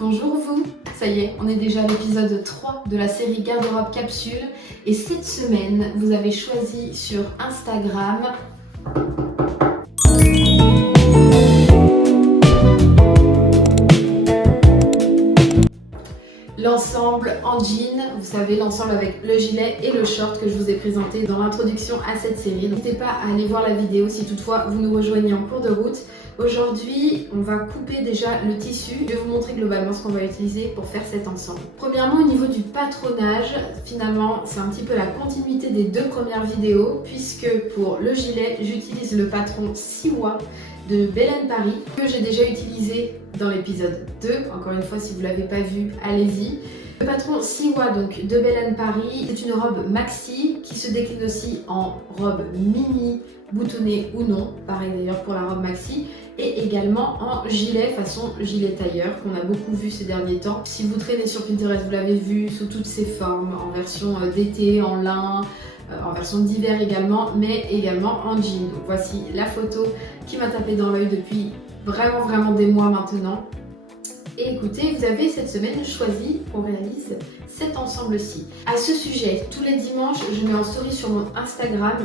Bonjour vous, ça y est, on est déjà à l'épisode 3 de la série Garde-robe Capsule et cette semaine, vous avez choisi sur Instagram l'ensemble en jean, vous savez, l'ensemble avec le gilet et le short que je vous ai présenté dans l'introduction à cette série. N'hésitez pas à aller voir la vidéo si toutefois vous nous rejoignez en cours de route. Aujourd'hui, on va couper déjà le tissu. Je vais vous montrer globalement ce qu'on va utiliser pour faire cet ensemble. Premièrement, au niveau du patronage, finalement, c'est un petit peu la continuité des deux premières vidéos puisque pour le gilet, j'utilise le patron Siwa de Belen Paris que j'ai déjà utilisé dans l'épisode 2. Encore une fois, si vous ne l'avez pas vu, allez-y. Le patron Siwa donc de Belen Paris, c'est une robe maxi qui se décline aussi en robe mini, boutonnée ou non, pareil d'ailleurs pour la robe maxi, et également en gilet façon gilet tailleur qu'on a beaucoup vu ces derniers temps. Si vous traînez sur Pinterest, vous l'avez vu sous toutes ses formes, en version d'été, en lin, en version d'hiver également, mais également en jean. Donc voici la photo qui m'a tapé dans l'œil depuis vraiment des mois maintenant. Et écoutez, vous avez cette semaine choisi qu'on réalise cet ensemble-ci. À ce sujet, tous les dimanches, je mets en story sur mon Instagram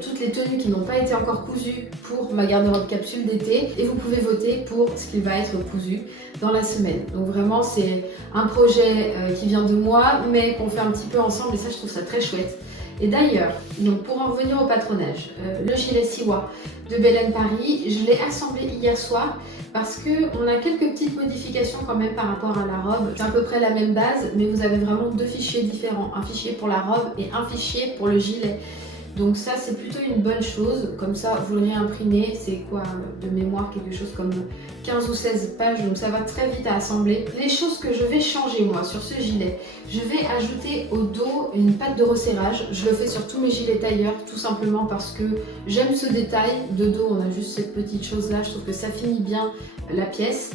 toutes les tenues qui n'ont pas été encore cousues pour ma garde-robe capsule d'été et vous pouvez voter pour ce qui va être cousu dans la semaine. Donc vraiment, c'est un projet qui vient de moi, mais qu'on fait un petit peu ensemble et ça, je trouve ça très chouette. Et d'ailleurs, donc pour en revenir au patronage, le gilet Siwa de Belen Paris, je l'ai assemblé hier soir parce qu'on a quelques petites modifications quand même par rapport à la robe. C'est à peu près la même base, mais vous avez vraiment deux fichiers différents. Un fichier pour la robe et un fichier pour le gilet. Donc ça, c'est plutôt une bonne chose. Comme ça, vous le réimprimez. C'est quoi de mémoire? Quelque chose comme 15 ou 16 pages. Donc ça va très vite à assembler. Les choses que je vais changer, moi, sur ce gilet, je vais ajouter au dos une patte de resserrage. Je le fais sur tous mes gilets tailleurs, tout simplement parce que j'aime ce détail. De dos, on a juste cette petite chose-là. Je trouve que ça finit bien la pièce.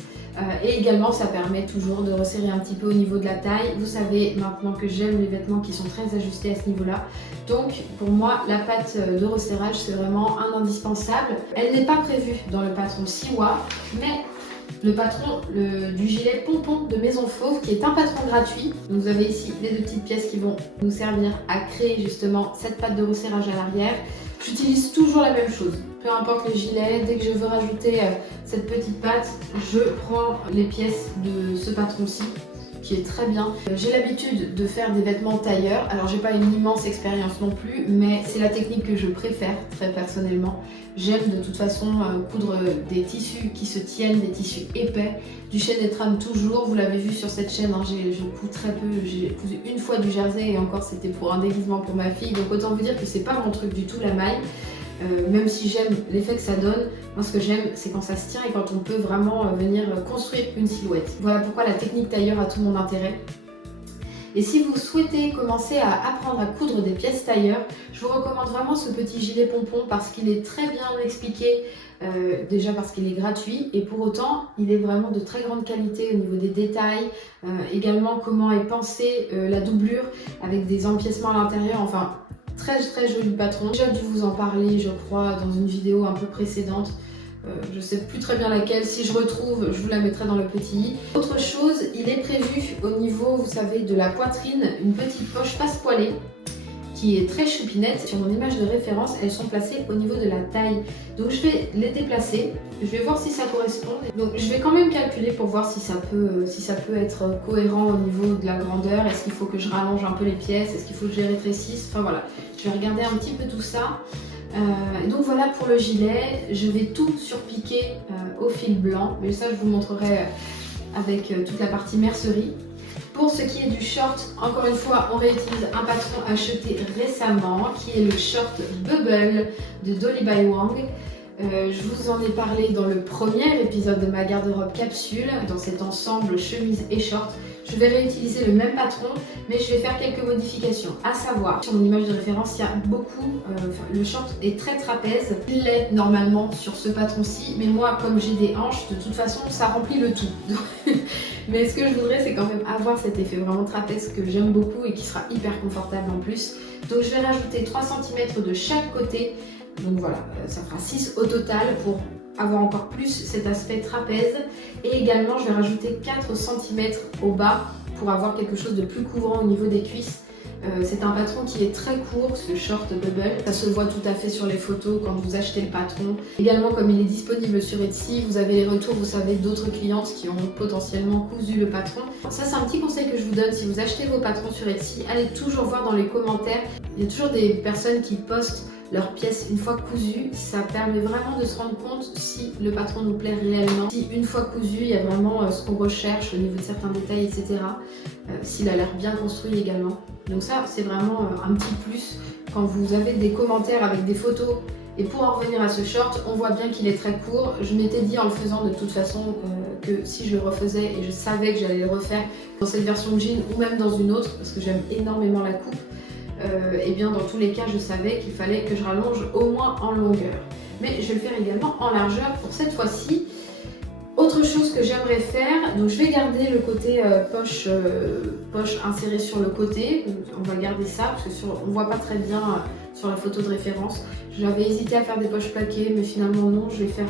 Et également ça permet toujours de resserrer un petit peu au niveau de la taille. Vous savez maintenant que j'aime les vêtements qui sont très ajustés à ce niveau là, donc pour moi la patte de resserrage c'est vraiment un indispensable. Elle n'est pas prévue dans le patron Siwa, mais le patron du gilet pompon de Maison Fauve qui est un patron gratuit. Donc vous avez ici les deux petites pièces qui vont nous servir à créer justement cette patte de resserrage à l'arrière. J'utilise toujours la même chose, peu importe le gilet, dès que je veux rajouter cette petite patte, je prends les pièces de ce patron-ci qui est très bien. J'ai l'habitude de faire des vêtements tailleurs, alors j'ai pas une immense expérience non plus, mais c'est la technique que je préfère très personnellement. J'aime de toute façon coudre des tissus qui se tiennent, des tissus épais, du chêne et trame toujours, vous l'avez vu sur cette chaîne, hein, je couds très peu, j'ai cousu une fois du jersey et encore c'était pour un déguisement pour ma fille, donc autant vous dire que c'est pas mon truc du tout la maille. Même si j'aime l'effet que ça donne, moi ce que j'aime c'est quand ça se tient et quand on peut vraiment venir construire une silhouette. Voilà pourquoi la technique tailleur a tout mon intérêt. Et si vous souhaitez commencer à apprendre à coudre des pièces tailleur, je vous recommande vraiment ce petit gilet pompon parce qu'il est très bien expliqué, déjà parce qu'il est gratuit et pour autant il est vraiment de très grande qualité au niveau des détails, également comment est pensée la doublure avec des empiècements à l'intérieur, enfin très joli patron. J'ai déjà dû vous en parler je crois dans une vidéo un peu précédente. Je sais plus très bien laquelle, si je retrouve, je vous la mettrai dans le petit i. Autre chose, il est prévu au niveau, vous savez, de la poitrine, une petite poche passe-poilée qui est très choupinette. Sur mon image de référence, elles sont placées au niveau de la taille. Donc je vais les déplacer, je vais voir si ça correspond. Donc je vais quand même calculer pour voir si ça peut être cohérent au niveau de la grandeur. Est-ce qu'il faut que je rallonge un peu les pièces? Est-ce qu'il faut que je les rétrécisse? Enfin voilà, je vais regarder un petit peu tout ça. Donc voilà pour le gilet, je vais tout surpiquer au fil blanc, mais ça je vous montrerai avec toute la partie mercerie. Pour ce qui est du short, encore une fois, on réutilise un patron acheté récemment qui est le short Bubble de Dolly by Wang. Je vous en ai parlé dans le premier épisode de ma garde-robe capsule, dans cet ensemble chemise et short. Je vais réutiliser le même patron, mais je vais faire quelques modifications. À savoir, sur mon image de référence, il y a beaucoup, le short est très trapèze. Il l'est normalement sur ce patron-ci, mais moi, comme j'ai des hanches, de toute façon, ça remplit le tout. Mais ce que je voudrais, c'est quand même avoir cet effet vraiment trapèze que j'aime beaucoup et qui sera hyper confortable en plus. Donc je vais rajouter 3 cm de chaque côté. Donc voilà, ça fera 6 au total pour avoir encore plus cet aspect trapèze. Et également, je vais rajouter 4 cm au bas pour avoir quelque chose de plus couvrant au niveau des cuisses. C'est un patron qui est très court, ce short bubble. Ça se voit tout à fait sur les photos quand vous achetez le patron. Également, comme il est disponible sur Etsy, vous avez les retours, vous savez, d'autres clientes qui ont potentiellement cousu le patron. Ça, c'est un petit conseil que je vous donne. Si vous achetez vos patrons sur Etsy, allez toujours voir dans les commentaires. Il y a toujours des personnes qui postent leurs pièces une fois cousues. Ça permet vraiment de se rendre compte si le patron nous plaît réellement. Si une fois cousu, il y a vraiment ce qu'on recherche au niveau de certains détails, etc. S'il a l'air bien construit également. Donc ça, c'est vraiment un petit plus quand vous avez des commentaires avec des photos. Et pour en revenir à ce short, on voit bien qu'il est très court. Je m'étais dit en le faisant de toute façon que si je le refaisais, et je savais que j'allais le refaire dans cette version jean ou même dans une autre, parce que j'aime énormément la coupe, et bien dans tous les cas, je savais qu'il fallait que je rallonge au moins en longueur. Mais je vais le faire également en largeur pour cette fois-ci. Autre chose que j'aimerais faire, donc je vais garder le côté poche insérée sur le côté. On va garder ça parce que on ne voit pas très bien sur la photo de référence. J'avais hésité à faire des poches plaquées, mais finalement non, je vais faire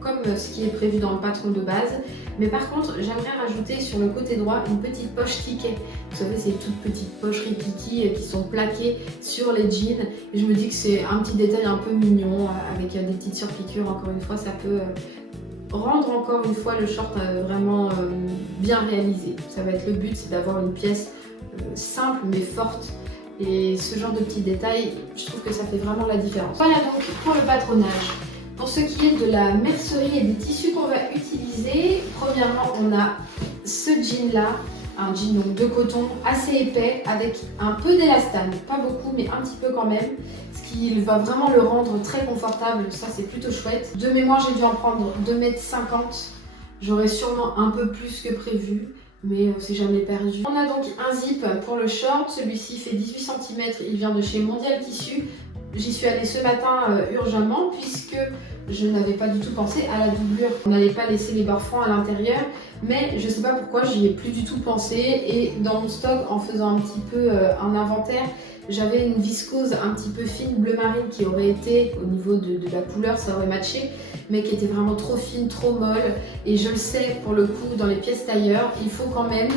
comme ce qui est prévu dans le patron de base. Mais par contre, j'aimerais rajouter sur le côté droit une petite poche ticket. Vous savez, ces toutes petites poches rikiki qui sont plaquées sur les jeans. Et je me dis que c'est un petit détail un peu mignon avec des petites surpiqûres. Encore une fois, ça peut rendre encore une fois le short vraiment bien réalisé. Ça va être le but, c'est d'avoir une pièce simple mais forte. Et ce genre de petits détails, je trouve que ça fait vraiment la différence. Voilà donc pour le patronage. Pour ce qui est de la mercerie et des tissus qu'on va utiliser, premièrement on a ce jean là, un jean donc de coton assez épais avec un peu d'élastane, pas beaucoup mais un petit peu quand même, ce qui va vraiment le rendre très confortable, ça c'est plutôt chouette. De mémoire j'ai dû en prendre 2,50 m, j'aurais sûrement un peu plus que prévu. Mais c'est jamais perdu. On a donc un zip pour le short, celui-ci fait 18 cm, il vient de chez Mondial Tissu. J'y suis allée ce matin urgemment puisque je n'avais pas du tout pensé à la doublure. On n'allait pas laisser les bords francs à l'intérieur, mais je ne sais pas pourquoi j'y ai plus du tout pensé. Et dans mon stock, en faisant un petit peu un inventaire, j'avais une viscose un petit peu fine bleu marine qui aurait été, au niveau de la couleur, ça aurait matché, mais qui était vraiment trop fine, trop molle. Et je le sais, pour le coup, dans les pièces tailleur, il faut quand même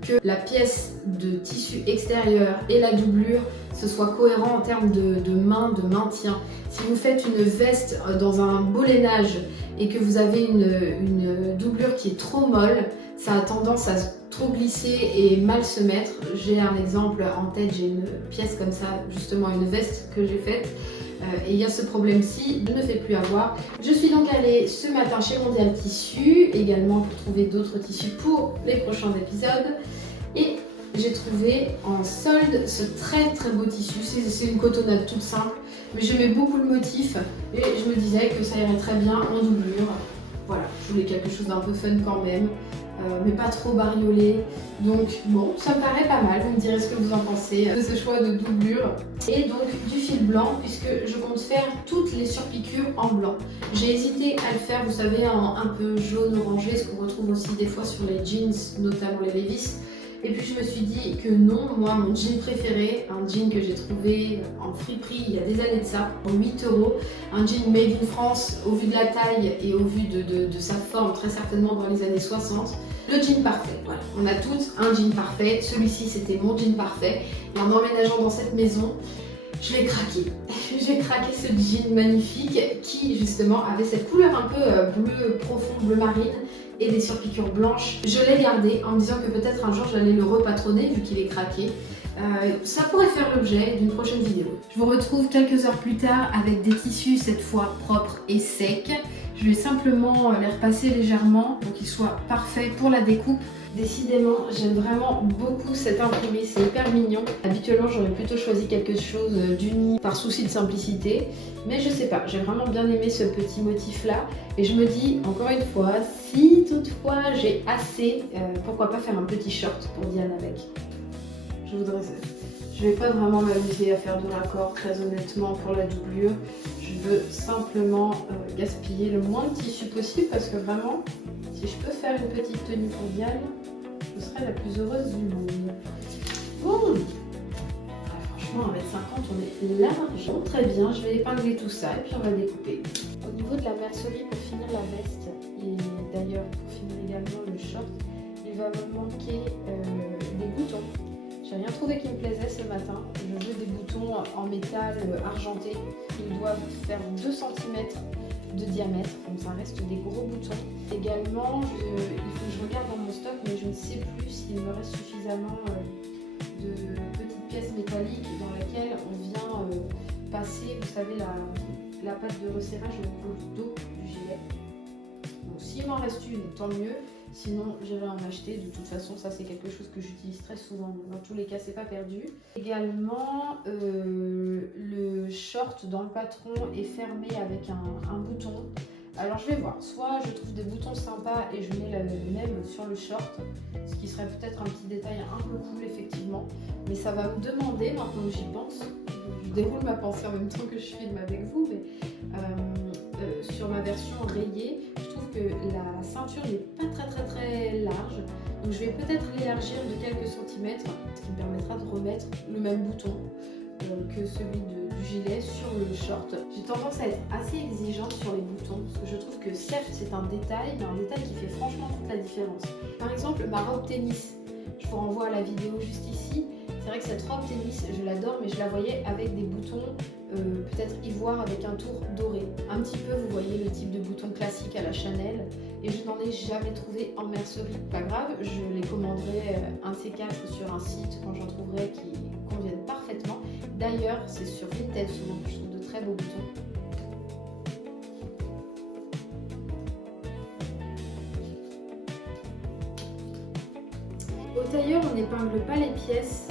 que la pièce de tissu extérieur et la doublure, ce soit cohérent en termes de maintien. Si vous faites une veste dans un beau lainage et que vous avez une doublure qui est trop molle, ça a tendance à trop glisser et mal se mettre. J'ai un exemple en tête, j'ai une pièce comme ça, justement une veste que j'ai faite. Et il y a ce problème-ci, je ne fais plus avoir. Je suis donc allée ce matin chez Mondial Tissu, également pour trouver d'autres tissus pour les prochains épisodes. Et j'ai trouvé en solde ce très très beau tissu. C'est une cotonnade toute simple, mais j'aimais beaucoup le motif et je me disais que ça irait très bien en doublure. Voilà, je voulais quelque chose d'un peu fun quand même, mais pas trop bariolé. Donc bon, ça me paraît pas mal, vous me direz ce que vous en pensez de ce choix de doublure. Et donc du fil blanc, puisque je compte faire toutes les surpiqûres en blanc. J'ai hésité à le faire, vous savez, en un peu jaune orangé, ce qu'on retrouve aussi des fois sur les jeans, notamment les Levi's. Et puis je me suis dit que non, moi mon jean préféré, un jean que j'ai trouvé en friperie il y a des années de ça, pour 8 €, un jean made in France au vu de la taille et au vu de sa forme, très certainement dans les années 60, le jean parfait. Voilà, on a tous un jean parfait, celui-ci c'était mon jean parfait. Et en emménageant dans cette maison, je l'ai craqué. J'ai craqué ce jean magnifique qui justement avait cette couleur un peu bleu profond, bleu marine, et des surpiqûres blanches. Je l'ai gardé en me disant que peut-être un jour j'allais le repatronner vu qu'il est craqué. Ça pourrait faire l'objet d'une prochaine vidéo. Je vous retrouve quelques heures plus tard avec des tissus cette fois propres et secs. Je vais simplement les repasser légèrement pour qu'ils soient parfaits pour la découpe. Décidément, j'aime vraiment beaucoup cet imprimé, c'est hyper mignon. Habituellement, j'aurais plutôt choisi quelque chose d'uni par souci de simplicité. Mais je sais pas, j'ai vraiment bien aimé ce petit motif là. Et je me dis, encore une fois, si toutefois j'ai assez, pourquoi pas faire un petit short pour Diane avec. Je vais pas vraiment m'amuser à faire de raccord, très honnêtement, pour la doublure. Je veux simplement gaspiller le moins de tissu possible parce que vraiment, si je peux faire une petite tenue pour Diane, je serai la plus heureuse du monde. Bon, franchement, franchement 1m50 on est large. Très bien, je vais épingler tout ça et puis on va découper. Au niveau de la mercerie pour finir la veste et d'ailleurs pour finir également le short, il va me manquer des boutons. J'ai rien trouvé qui me plaisait ce matin. Je veux des boutons en métal argenté. Ils doivent faire 2 cm de diamètre, donc ça reste des gros boutons. Également, il faut que je regarde dans mon stock, mais je ne sais plus s'il me reste suffisamment de petites pièces métalliques dans lesquelles on vient passer, vous savez, la pâte de resserrage pour le dos du gilet. Donc s'il m'en reste une, tant mieux. Sinon, j'irai en acheter. De toute façon, ça c'est quelque chose que j'utilise très souvent. Dans tous les cas, c'est pas perdu. Également, le short dans le patron est fermé avec un bouton. Alors je vais voir. Soit je trouve des boutons sympas et je mets le même sur le short, ce qui serait peut-être un petit détail un peu cool effectivement. Mais ça va me demander, maintenant que j'y pense, je déroule ma pensée en même temps que je filme avec vous, mais sur ma version rayée, je trouve que la ceinture n'est pas très large, donc je vais peut-être l'élargir de quelques centimètres, ce qui me permettra de remettre le même bouton que celui du gilet sur le short. J'ai tendance à être assez exigeante sur les boutons parce que je trouve que certes c'est un détail, mais un détail qui fait franchement toute la différence. Par exemple ma robe tennis, je vous renvoie à la vidéo juste ici. C'est vrai que cette robe tennis, je l'adore, mais je la voyais avec des boutons peut-être ivoire avec un tour doré. Un petit peu, vous voyez le type de bouton classique à la Chanel, et je n'en ai jamais trouvé en mercerie. Pas grave, je les commanderai un de ces quatre sur un site quand j'en trouverai qui conviennent parfaitement. D'ailleurs, c'est sur Vinted souvent que je trouve de très beaux boutons. Au tailleur, on n'épingle pas les pièces.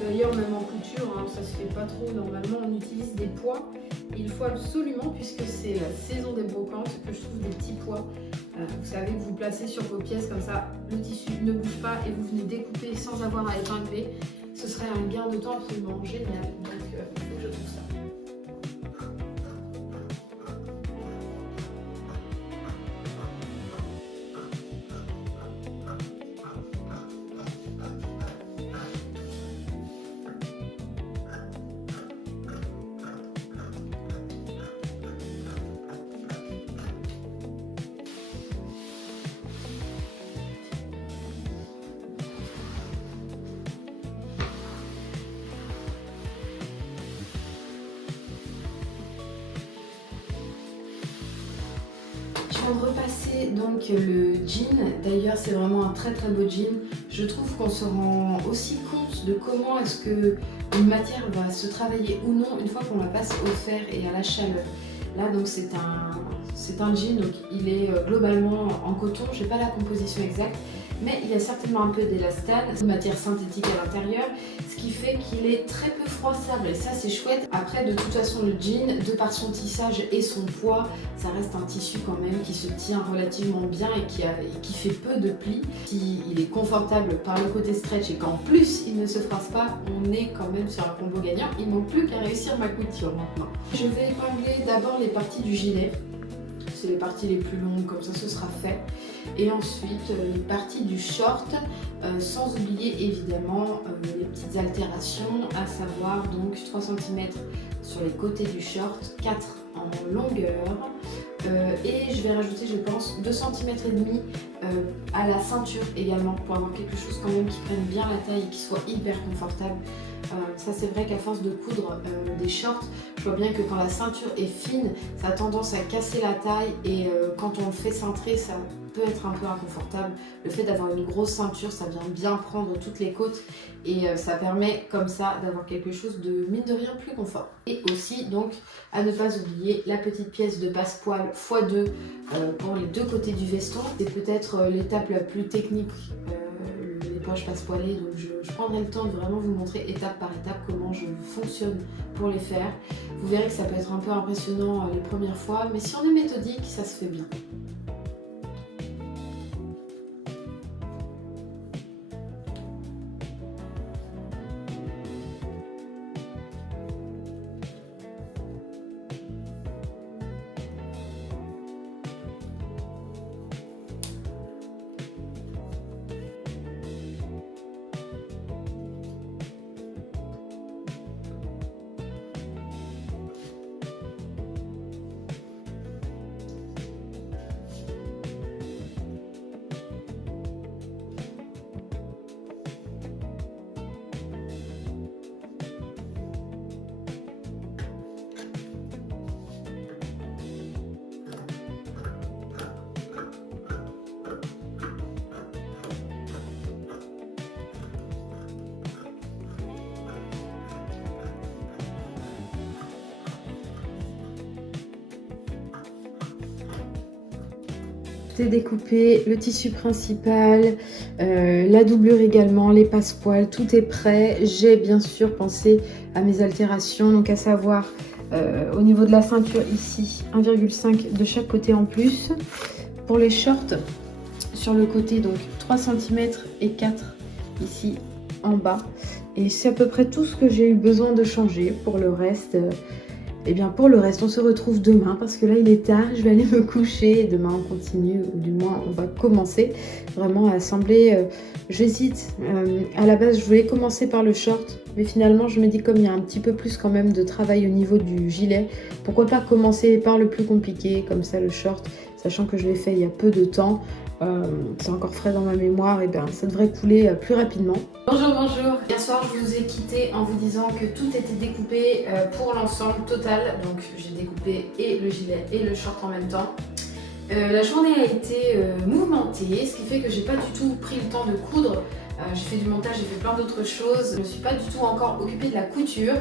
D'ailleurs, même en couture, hein, ça se fait pas trop. Normalement, on utilise des poids. Il faut absolument, puisque c'est la saison des brocantes, que je trouve des petits poids. Vous savez que vous placez sur vos pièces comme ça, le tissu ne bouge pas et vous venez découper sans avoir à épingler. Ce serait un gain de temps absolument génial. Donc, il faut que je trouve ça. Je viens de repasser donc le jean. D'ailleurs, c'est vraiment un très beau jean. Je trouve qu'on se rend aussi compte de comment est-ce que une matière va se travailler ou non une fois qu'on la passe au fer et à la chaleur. Là, donc c'est un jean, donc il est globalement en coton. Je n'ai pas la composition exacte, mais il y a certainement un peu d'élastane, une matière synthétique à l'intérieur, ce qui fait qu'il est très peu froissable et ça c'est chouette. Après, de toute façon, le jean, de par son tissage et son poids, ça reste un tissu quand même qui se tient relativement bien et qui fait peu de plis. S'il est confortable par le côté stretch et qu'en plus il ne se froisse pas, on est quand même sur un combo gagnant. Il ne manque plus qu'à réussir ma couture maintenant. Je vais épingler d'abord les parties du gilet. C'est les parties les plus longues, comme ça ce sera fait. Et ensuite les parties du short, sans oublier évidemment les petites altérations, à savoir donc 3 cm sur les côtés du short, 4 en longueur. Et je vais rajouter, je pense, 2 cm et demi à la ceinture également, pour avoir quelque chose quand même qui prenne bien la taille et qui soit hyper confortable. Ça c'est vrai qu'à force de coudre des shorts, je vois bien que quand la ceinture est fine, ça a tendance à casser la taille et quand on le fait cintrer, ça peut être un peu inconfortable. Le fait d'avoir une grosse ceinture, ça vient bien prendre toutes les côtes et ça permet comme ça d'avoir quelque chose de mine de rien plus confort. Et aussi donc à ne pas oublier la petite pièce de passe-poil x2 pour les deux côtés du veston. C'est peut-être l'étape la plus technique. Les poches passe-poilées, donc je prendrai le temps de vraiment vous montrer étape par étape comment je fonctionne pour les faire. Vous verrez que ça peut être un peu impressionnant les premières fois, mais si on est méthodique, ça se fait bien. Tout est découpé, le tissu principal, la doublure également, les passepoils, tout est prêt. J'ai bien sûr pensé à mes altérations, donc à savoir au niveau de la ceinture ici, 1,5 de chaque côté en plus. Pour les shorts, sur le côté, donc 3 cm et 4 ici en bas. Et c'est à peu près tout ce que j'ai eu besoin de changer. Pour le reste, on se retrouve demain parce que là il est tard, je vais aller me coucher et demain on continue, ou du moins on va commencer vraiment à assembler. J'hésite, à la base je voulais commencer par le short, mais finalement je me dis comme il y a un petit peu plus quand même de travail au niveau du gilet, pourquoi pas commencer par le plus compliqué, comme ça le short, sachant que je l'ai fait il y a peu de temps. C'est encore frais dans ma mémoire, et bien ça devrait couler plus rapidement. Bonjour, bonjour. Hier soir je vous ai quitté en vous disant que tout était découpé pour l'ensemble total, donc j'ai découpé et le gilet et le short en même temps. La journée a été mouvementée, ce qui fait que j'ai pas du tout pris le temps de coudre. J'ai fait du montage, j'ai fait plein d'autres choses. Je ne me suis pas du tout encore occupée de la couture.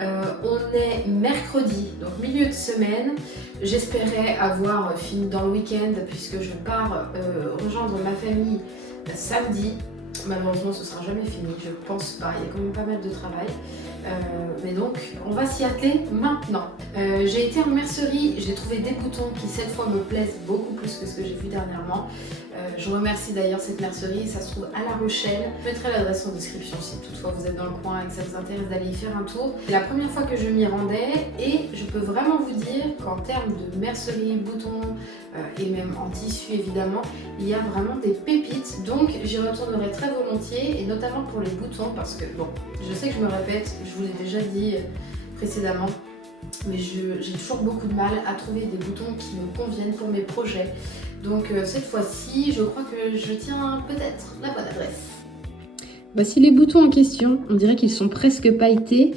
On est mercredi, donc milieu de semaine. J'espérais avoir fini dans le week-end puisque je pars rejoindre ma famille samedi. Malheureusement, ce sera jamais fini, je pense pas. Il y a quand même pas mal de travail. Mais donc, on va s'y atteler maintenant. J'ai été en mercerie, j'ai trouvé des boutons qui cette fois me plaisent beaucoup plus que ce que j'ai vu dernièrement. Je remercie d'ailleurs cette mercerie, ça se trouve à La Rochelle. Je mettrai l'adresse en description si toutefois vous êtes dans le coin et que ça vous intéresse d'aller y faire un tour. C'est la première fois que je m'y rendais et je peux vraiment vous dire qu'en termes de mercerie, boutons et même en tissu évidemment, il y a vraiment des pépites. Donc j'y retournerai très volontiers et notamment pour les boutons parce que bon, je sais que je me répète, je vous l'ai déjà dit précédemment, mais j'ai toujours beaucoup de mal à trouver des boutons qui me conviennent pour mes projets. Donc cette fois-ci, je crois que je tiens peut-être la bonne adresse. Voici les boutons en question. On dirait qu'ils sont presque pailletés.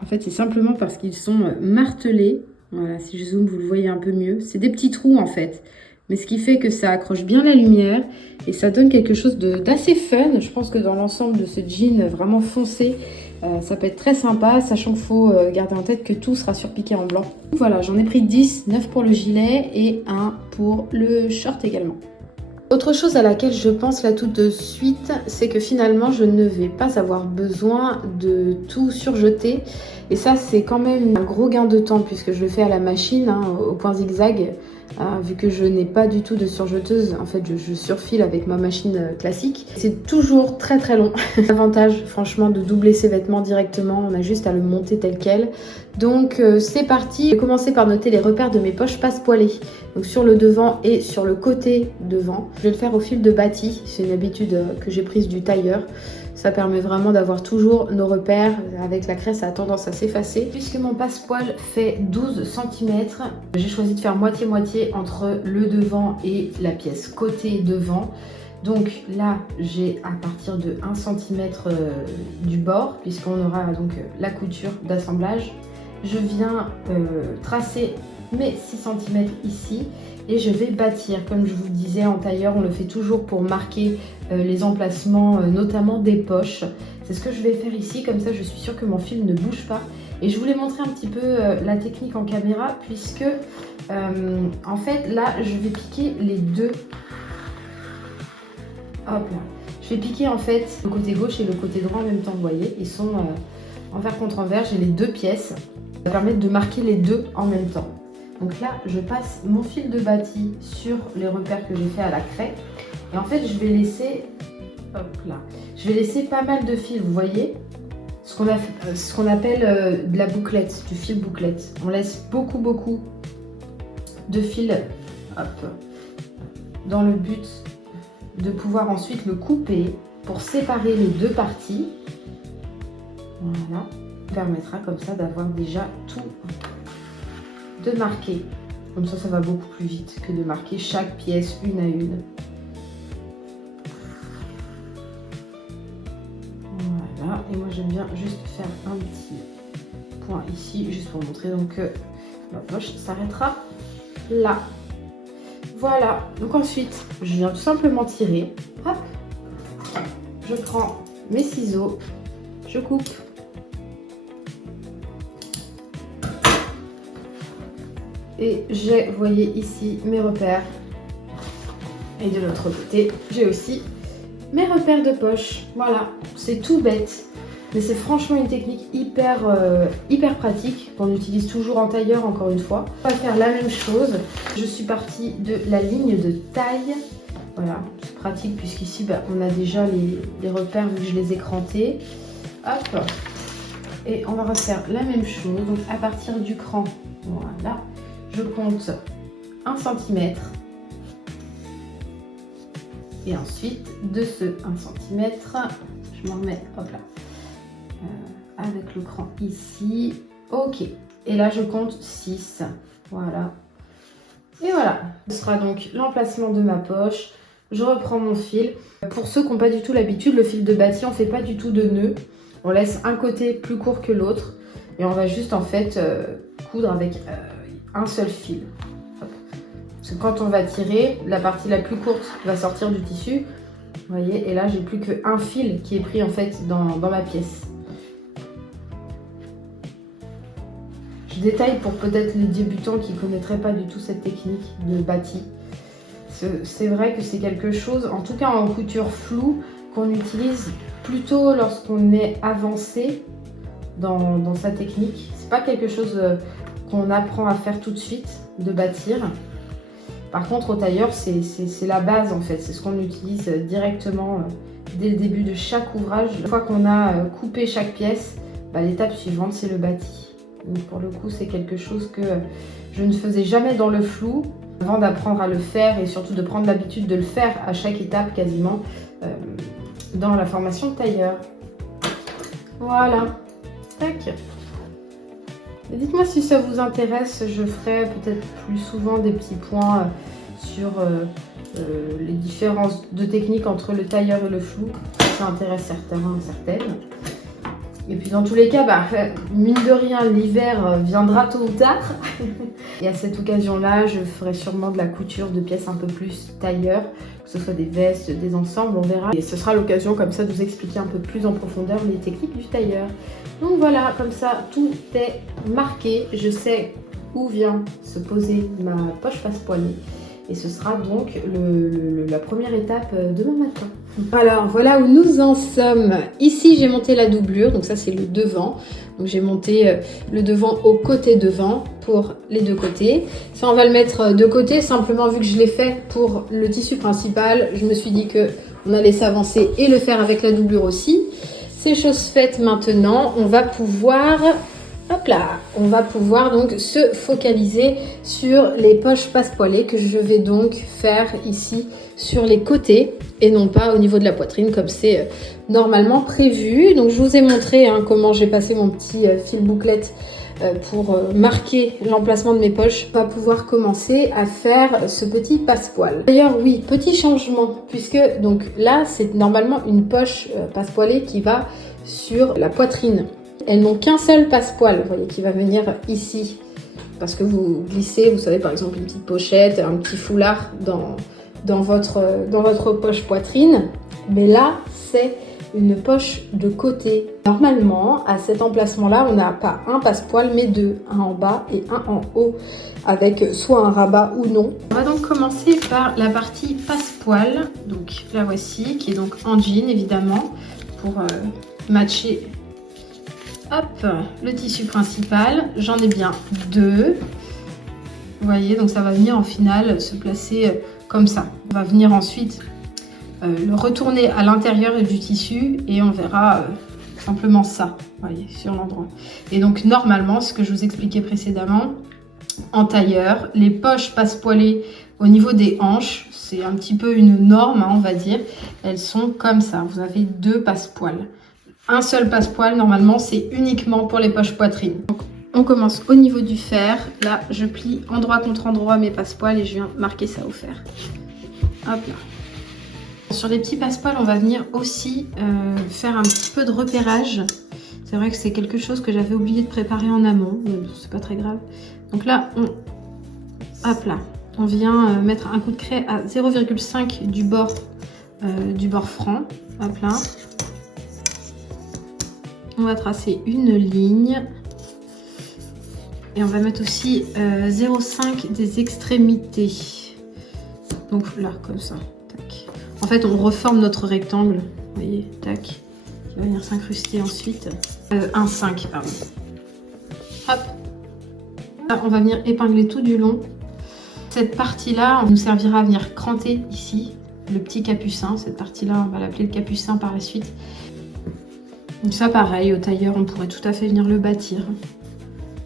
En fait, c'est simplement parce qu'ils sont martelés. Voilà, si je zoome, vous le voyez un peu mieux. C'est des petits trous en fait. Mais ce qui fait que ça accroche bien la lumière et ça donne quelque chose d'assez fun. Je pense que dans l'ensemble de ce jean vraiment foncé, ça peut être très sympa, sachant qu'il faut garder en tête que tout sera surpiqué en blanc. Voilà, j'en ai pris 10, 9 pour le gilet et 1 pour le short également. Autre chose à laquelle je pense là tout de suite, c'est que finalement je ne vais pas avoir besoin de tout surjeter. Et ça c'est quand même un gros gain de temps puisque je le fais à la machine, au point zigzag. Vu que je n'ai pas du tout de surjeteuse, en fait je surfile avec ma machine classique. C'est toujours très très long. L'avantage franchement de doubler ses vêtements directement, on a juste à le monter tel quel. Donc c'est parti. Je vais commencer par noter les repères de mes poches passe-poilées. Donc sur le devant et sur le côté devant. Je vais le faire au fil de bâti, c'est une habitude que j'ai prise du tailleur. Ça permet vraiment d'avoir toujours nos repères. Avec la craie, ça a tendance à s'effacer. Puisque mon passepoil fait 12 cm, j'ai choisi de faire moitié-moitié entre le devant et la pièce côté devant. Donc là, j'ai à partir de 1 cm du bord, puisqu'on aura donc la couture d'assemblage. Je viens tracer mes 6 cm ici. Et je vais bâtir, comme je vous le disais en tailleur, on le fait toujours pour marquer les emplacements, notamment des poches. C'est ce que je vais faire ici, comme ça je suis sûre que mon fil ne bouge pas. Et je voulais montrer un petit peu la technique en caméra, puisque en fait là je vais piquer les deux. Hop là. Je vais piquer en fait le côté gauche et le côté droit en même temps, vous voyez. Ils sont envers contre envers, j'ai les deux pièces. Ça va permettre de marquer les deux en même temps. Donc là, je passe mon fil de bâti sur les repères que j'ai fait à la craie. Et en fait, je vais laisser, hop là, je vais laisser pas mal de fils, vous voyez, ce qu'on appelle de la bouclette, du fil bouclette. On laisse beaucoup de fils, hop, dans le but de pouvoir ensuite le couper pour séparer les deux parties. Voilà, ça permettra comme ça d'avoir déjà tout de marquer. Comme ça va beaucoup plus vite que de marquer chaque pièce une à une. Voilà, et moi j'aime bien juste faire un petit point ici, juste pour montrer donc que ma poche s'arrêtera là. Voilà, donc ensuite je viens tout simplement tirer. Hop, je prends mes ciseaux, je coupe. Et j'ai, vous voyez ici, mes repères Et de l'autre côté, j'ai aussi mes repères de poche. Voilà, c'est tout bête. Mais c'est franchement une technique hyper pratique qu'on utilise toujours en tailleur, encore une fois. On va faire la même chose. Je suis partie de la ligne de taille. Voilà, c'est pratique puisqu'ici on a déjà les repères vu que je les ai crantés. Hop. Et on va refaire la même chose. Donc à partir du cran, voilà, je compte 1 cm. Et ensuite, de ce 1 cm, je m'en remets, hop là, avec le cran ici. Ok. Et là, je compte 6. Voilà. Et voilà. Ce sera donc l'emplacement de ma poche. Je reprends mon fil. Pour ceux qui n'ont pas du tout l'habitude, le fil de bâti, on ne fait pas du tout de nœud. On laisse un côté plus court que l'autre. Et on va juste en fait coudre avec un seul fil. Hop. Parce que quand on va tirer, la partie la plus courte va sortir du tissu. Vous voyez, et là, j'ai plus qu'un fil qui est pris en fait dans ma pièce. Je détaille pour peut-être les débutants qui ne connaîtraient pas du tout cette technique de bâti. C'est vrai que c'est quelque chose, en tout cas en couture floue, qu'on utilise plutôt lorsqu'on est avancé dans sa technique. C'est pas quelque chose qu'on apprend à faire tout de suite, de bâtir. Par contre, au tailleur, c'est la base en fait. C'est ce qu'on utilise directement dès le début de chaque ouvrage. Une fois qu'on a coupé chaque pièce, l'étape suivante, c'est le bâti. Donc pour le coup, c'est quelque chose que je ne faisais jamais dans le flou avant d'apprendre à le faire et surtout de prendre l'habitude de le faire à chaque étape quasiment dans la formation de tailleur. Voilà. Tac. Dites-moi si ça vous intéresse, je ferai peut-être plus souvent des petits points sur les différences de technique entre le tailleur et le flou. Ça intéresse certaines. Et puis dans tous les cas, mine de rien, l'hiver viendra tôt ou tard. Et à cette occasion-là, je ferai sûrement de la couture de pièces un peu plus tailleur, que ce soit des vestes, des ensembles, on verra. Et ce sera l'occasion comme ça de vous expliquer un peu plus en profondeur les techniques du tailleur. Donc voilà, comme ça, tout est marqué. Je sais où vient se poser ma poche passe-poignée. Et ce sera donc la première étape demain matin. Alors voilà où nous en sommes. Ici j'ai monté la doublure, donc ça c'est le devant. Donc j'ai monté le devant au côté devant pour les deux côtés. Ça on va le mettre de côté, simplement vu que je l'ai fait pour le tissu principal. Je me suis dit qu'on allait s'avancer et le faire avec la doublure aussi. C'est chose faite maintenant, on va pouvoir... Hop là, on va pouvoir donc se focaliser sur les poches passe-poilées que je vais donc faire ici sur les côtés et non pas au niveau de la poitrine comme c'est normalement prévu. Donc je vous ai montré comment j'ai passé mon petit fil bouclette pour marquer l'emplacement de mes poches. On va pouvoir commencer à faire ce petit passepoil. D'ailleurs oui, petit changement puisque donc là c'est normalement une poche passe-poilée qui va sur la poitrine. Elles n'ont qu'un seul passepoil, vous voyez, qui va venir ici. Parce que vous glissez, vous savez, par exemple, une petite pochette, un petit foulard dans votre poche poitrine. Mais là, c'est une poche de côté. Normalement, à cet emplacement-là, on n'a pas un passepoil, mais deux. Un en bas et un en haut, avec soit un rabat ou non. On va donc commencer par la partie passepoil. Donc la voici, qui est donc en jean, évidemment, pour matcher... Hop, le tissu principal, j'en ai bien deux. Vous voyez, donc ça va venir en finale se placer comme ça. On va venir ensuite le retourner à l'intérieur du tissu et on verra simplement ça, vous voyez, sur l'endroit. Et donc normalement, ce que je vous expliquais précédemment, en tailleur, les poches passe-poilées au niveau des hanches, c'est un petit peu une norme, on va dire. Elles sont comme ça, vous avez deux passepoils. Un seul passepoil, normalement, c'est uniquement pour les poches poitrine. Donc, on commence au niveau du fer. Là, je plie endroit contre endroit mes passepoils et je viens marquer ça au fer. Hop là. Sur les petits passepoils, on va venir aussi faire un petit peu de repérage. C'est vrai que c'est quelque chose que j'avais oublié de préparer en amont, mais c'est pas très grave. Donc là, hop là, on vient mettre un coup de craie à 0,5 du bord franc. Hop là. On va tracer une ligne et on va mettre aussi 0,5 des extrémités. Donc là, comme ça. En fait, on reforme notre rectangle. Vous voyez, tac. Qui va venir s'incruster ensuite. Un 5, pardon. Hop. Là, on va venir épingler tout du long. Cette partie-là, on nous servira à venir cranter ici le petit capucin. Cette partie-là, on va l'appeler le capucin par la suite. Donc ça, pareil, au tailleur, on pourrait tout à fait venir le bâtir.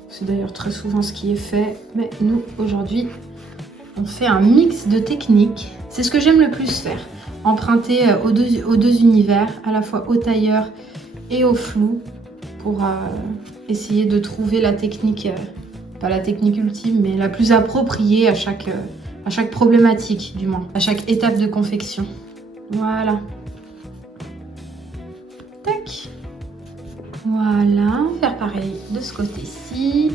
C'est d'ailleurs très souvent ce qui est fait. Mais nous, aujourd'hui, on fait un mix de techniques. C'est ce que j'aime le plus faire. Emprunter aux deux univers, à la fois au tailleur et au flou, pour essayer de trouver la technique, pas la technique ultime, mais la plus appropriée à chaque problématique, du moins, à chaque étape de confection. Voilà. Tac. Voilà, faire pareil de ce côté-ci.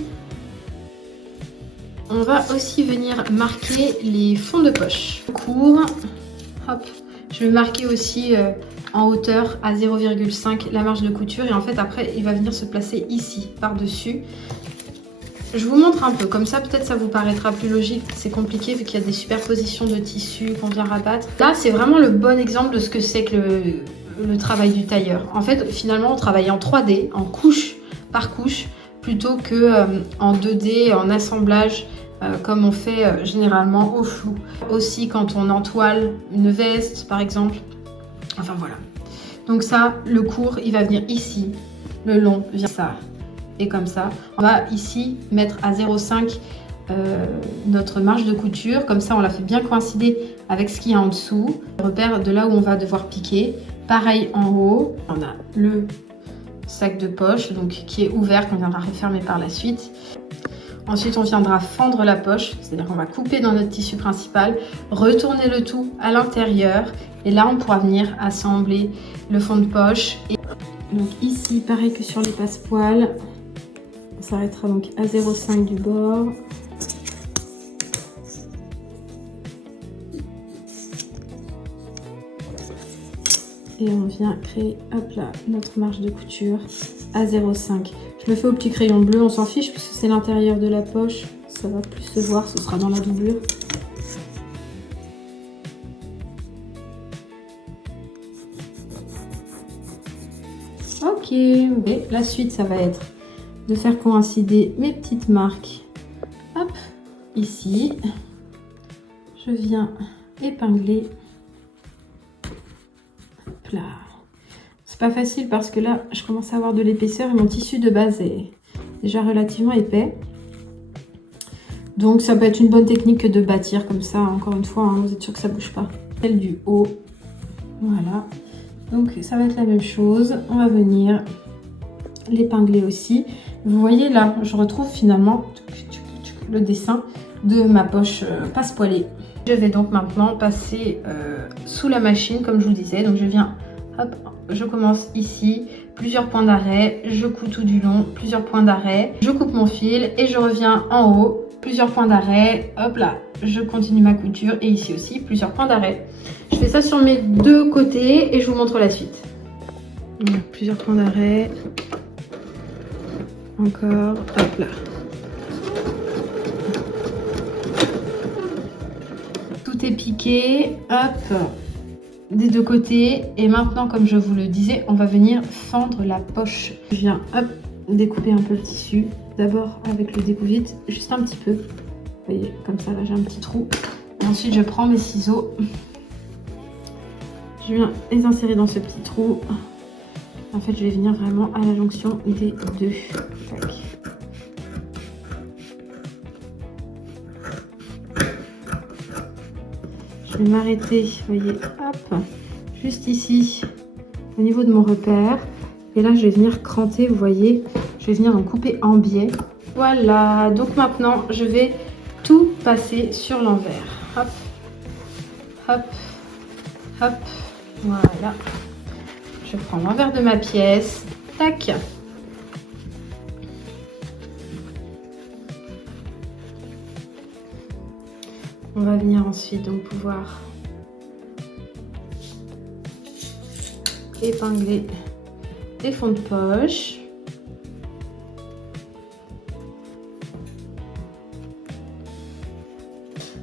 On va aussi venir marquer les fonds de poche. Court, hop, je vais marquer aussi en hauteur à 0,5 la marge de couture et en fait après il va venir se placer ici, par-dessus. Je vous montre un peu, comme ça peut-être ça vous paraîtra plus logique, c'est compliqué vu qu'il y a des superpositions de tissus qu'on vient rabattre. Là c'est vraiment le bon exemple de ce que c'est que le travail du tailleur. En fait finalement on travaille en 3D, en couche par couche, plutôt que en 2D, en assemblage, comme on fait généralement au flou. Aussi quand on entoile une veste par exemple. Enfin voilà. Donc ça, le court, il va venir ici. Le long vient ça. Et comme ça. On va ici mettre à 0,5 notre marge de couture. Comme ça, on la fait bien coïncider avec ce qu'il y a en dessous. Repère de là où on va devoir piquer. Pareil en haut. On a le sac de poche donc qui est ouvert, qu'on viendra refermer par la suite. Ensuite, on viendra fendre la poche, c'est-à-dire qu'on va couper dans notre tissu principal, retourner le tout à l'intérieur et là, on pourra venir assembler le fond de poche. Et donc ici, pareil que sur les passepoils, on s'arrêtera donc à 0,5 du bord. Et on vient créer, hop là, notre marge de couture à 0,5. Je le fais au petit crayon bleu, on s'en fiche puisque c'est l'intérieur de la poche. Ça va plus se voir, ce sera dans la doublure. Ok, et la suite, ça va être de faire coïncider mes petites marques. Hop, ici. Je viens épingler. Hop là. C'est pas facile parce que là, je commence à avoir de l'épaisseur et mon tissu de base est déjà relativement épais. Donc ça peut être une bonne technique que de bâtir comme ça, encore une fois, hein, vous êtes sûr que ça bouge pas. Celle du haut, voilà. Donc ça va être la même chose, on va venir l'épingler aussi. Vous voyez là, je retrouve finalement le dessin de ma poche passepoilée. Je vais donc maintenant passer sous la machine comme je vous disais, donc je viens, hop, je commence ici, plusieurs points d'arrêt, je couds tout du long, plusieurs points d'arrêt, je coupe mon fil et je reviens en haut, plusieurs points d'arrêt, hop là, je continue ma couture et ici aussi plusieurs points d'arrêt. Je fais ça sur mes deux côtés et je vous montre la suite. Voilà, plusieurs points d'arrêt, encore, hop là. Tout est piqué, hop, des deux côtés. Et maintenant, comme je vous le disais, on va venir fendre la poche. Je viens, hop, découper un peu le tissu. D'abord avec le découpe-vite, juste un petit peu. Vous voyez, comme ça, là, j'ai un petit trou. Et ensuite, je prends mes ciseaux. Je viens les insérer dans ce petit trou. En fait, je vais venir vraiment à la jonction des deux. Tac. Je vais m'arrêter, vous voyez, hop, juste ici, au niveau de mon repère. Et là, je vais venir cranter, vous voyez, je vais venir en couper en biais. Voilà, donc maintenant, je vais tout passer sur l'envers. Hop, hop, hop, voilà. Je prends l'envers de ma pièce, tac. On va venir ensuite donc pouvoir épingler les fonds de poche.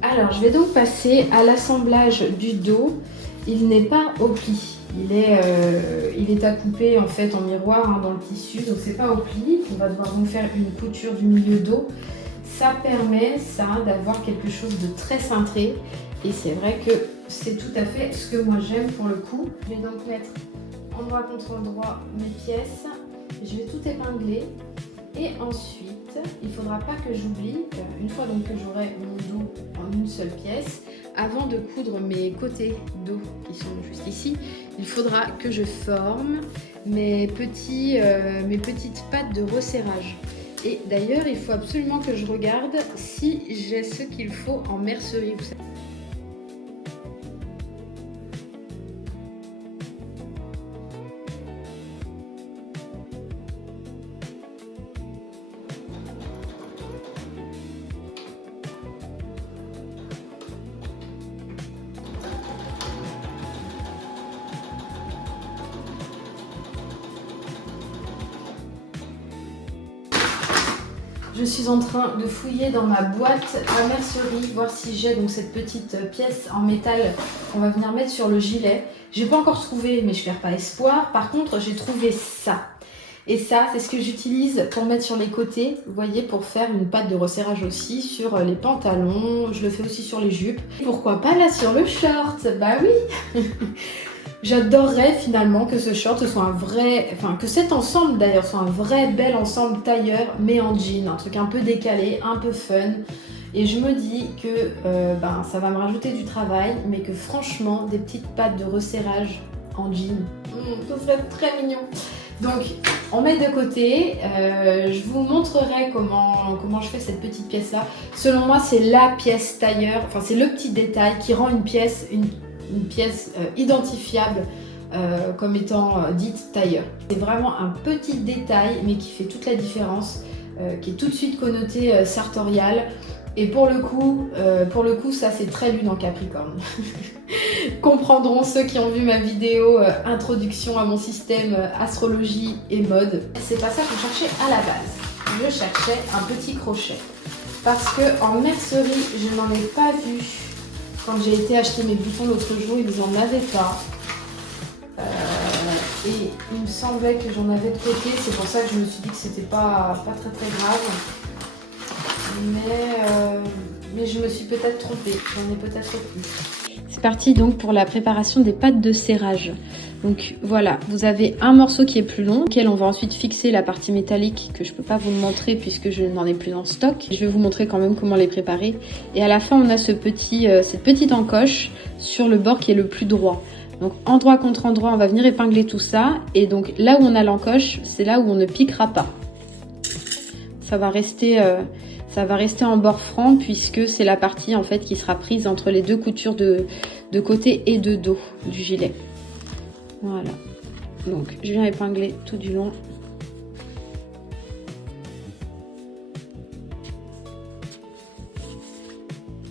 Alors, je vais donc passer à l'assemblage du dos. il n'est pas au pli. Il est à couper en fait en miroir hein, dans le tissu, donc c'est pas au pli. On va devoir donc faire une couture du milieu dos. Ça permet ça d'avoir quelque chose de très cintré et c'est vrai que c'est tout à fait ce que moi j'aime pour le coup. Je vais donc mettre endroit contre endroit mes pièces. Je vais tout épingler et ensuite il ne faudra pas que j'oublie, une fois donc que j'aurai mon dos en une seule pièce, avant de coudre mes côtés dos qui sont juste ici, il faudra que je forme mes petites pattes de resserrage. Et d'ailleurs, il faut absolument que je regarde si j'ai ce qu'il faut en mercerie. Vous savez. Je suis en train de fouiller dans ma boîte à mercerie, voir si j'ai donc cette petite pièce en métal qu'on va venir mettre sur le gilet. J'ai pas encore trouvé, mais je perds pas espoir. Par contre, j'ai trouvé ça. Et ça, c'est ce que j'utilise pour mettre sur les côtés, vous voyez, pour faire une patte de resserrage aussi sur les pantalons. Je le fais aussi sur les jupes. Pourquoi pas là sur le short? Bah oui. J'adorerais finalement que ce short soit un vrai, enfin que cet ensemble d'ailleurs soit un vrai bel ensemble tailleur mais en jean, un truc un peu décalé, un peu fun. Et je me dis que ça va me rajouter du travail, mais que franchement des petites pattes de resserrage en jean, ce serait très mignon. Donc on met de côté, je vous montrerai comment je fais cette petite pièce là. Selon moi c'est la pièce tailleur, enfin c'est le petit détail qui rend une pièce identifiable comme étant dite tailleur. C'est vraiment un petit détail mais qui fait toute la différence, qui est tout de suite connoté sartorial. Et pour le coup, ça c'est très lune en Capricorne. Comprendront ceux qui ont vu ma vidéo introduction à mon système astrologie et mode. C'est pas ça que je cherchais à la base. Je cherchais un petit crochet. Parce que en mercerie, je n'en ai pas vu. Quand j'ai été acheter mes boutons l'autre jour, ils n'en avaient pas. Et il me semblait que j'en avais de côté. C'est pour ça que je me suis dit que c'était pas très grave. Mais je me suis peut-être trompée. J'en ai peut-être plus. C'est parti donc pour la préparation des pattes de serrage. Donc voilà, vous avez un morceau qui est plus long, auquel on va ensuite fixer la partie métallique que je peux pas vous montrer puisque je n'en ai plus en stock. Je vais vous montrer quand même comment les préparer. Et à la fin, on a cette petite encoche sur le bord qui est le plus droit. Donc endroit contre endroit, on va venir épingler tout ça. Et donc là où on a l'encoche, c'est là où on ne piquera pas. Ça va rester en bord franc puisque c'est la partie en fait qui sera prise entre les deux coutures de côté et de dos du gilet. Voilà, donc je viens épingler tout du long.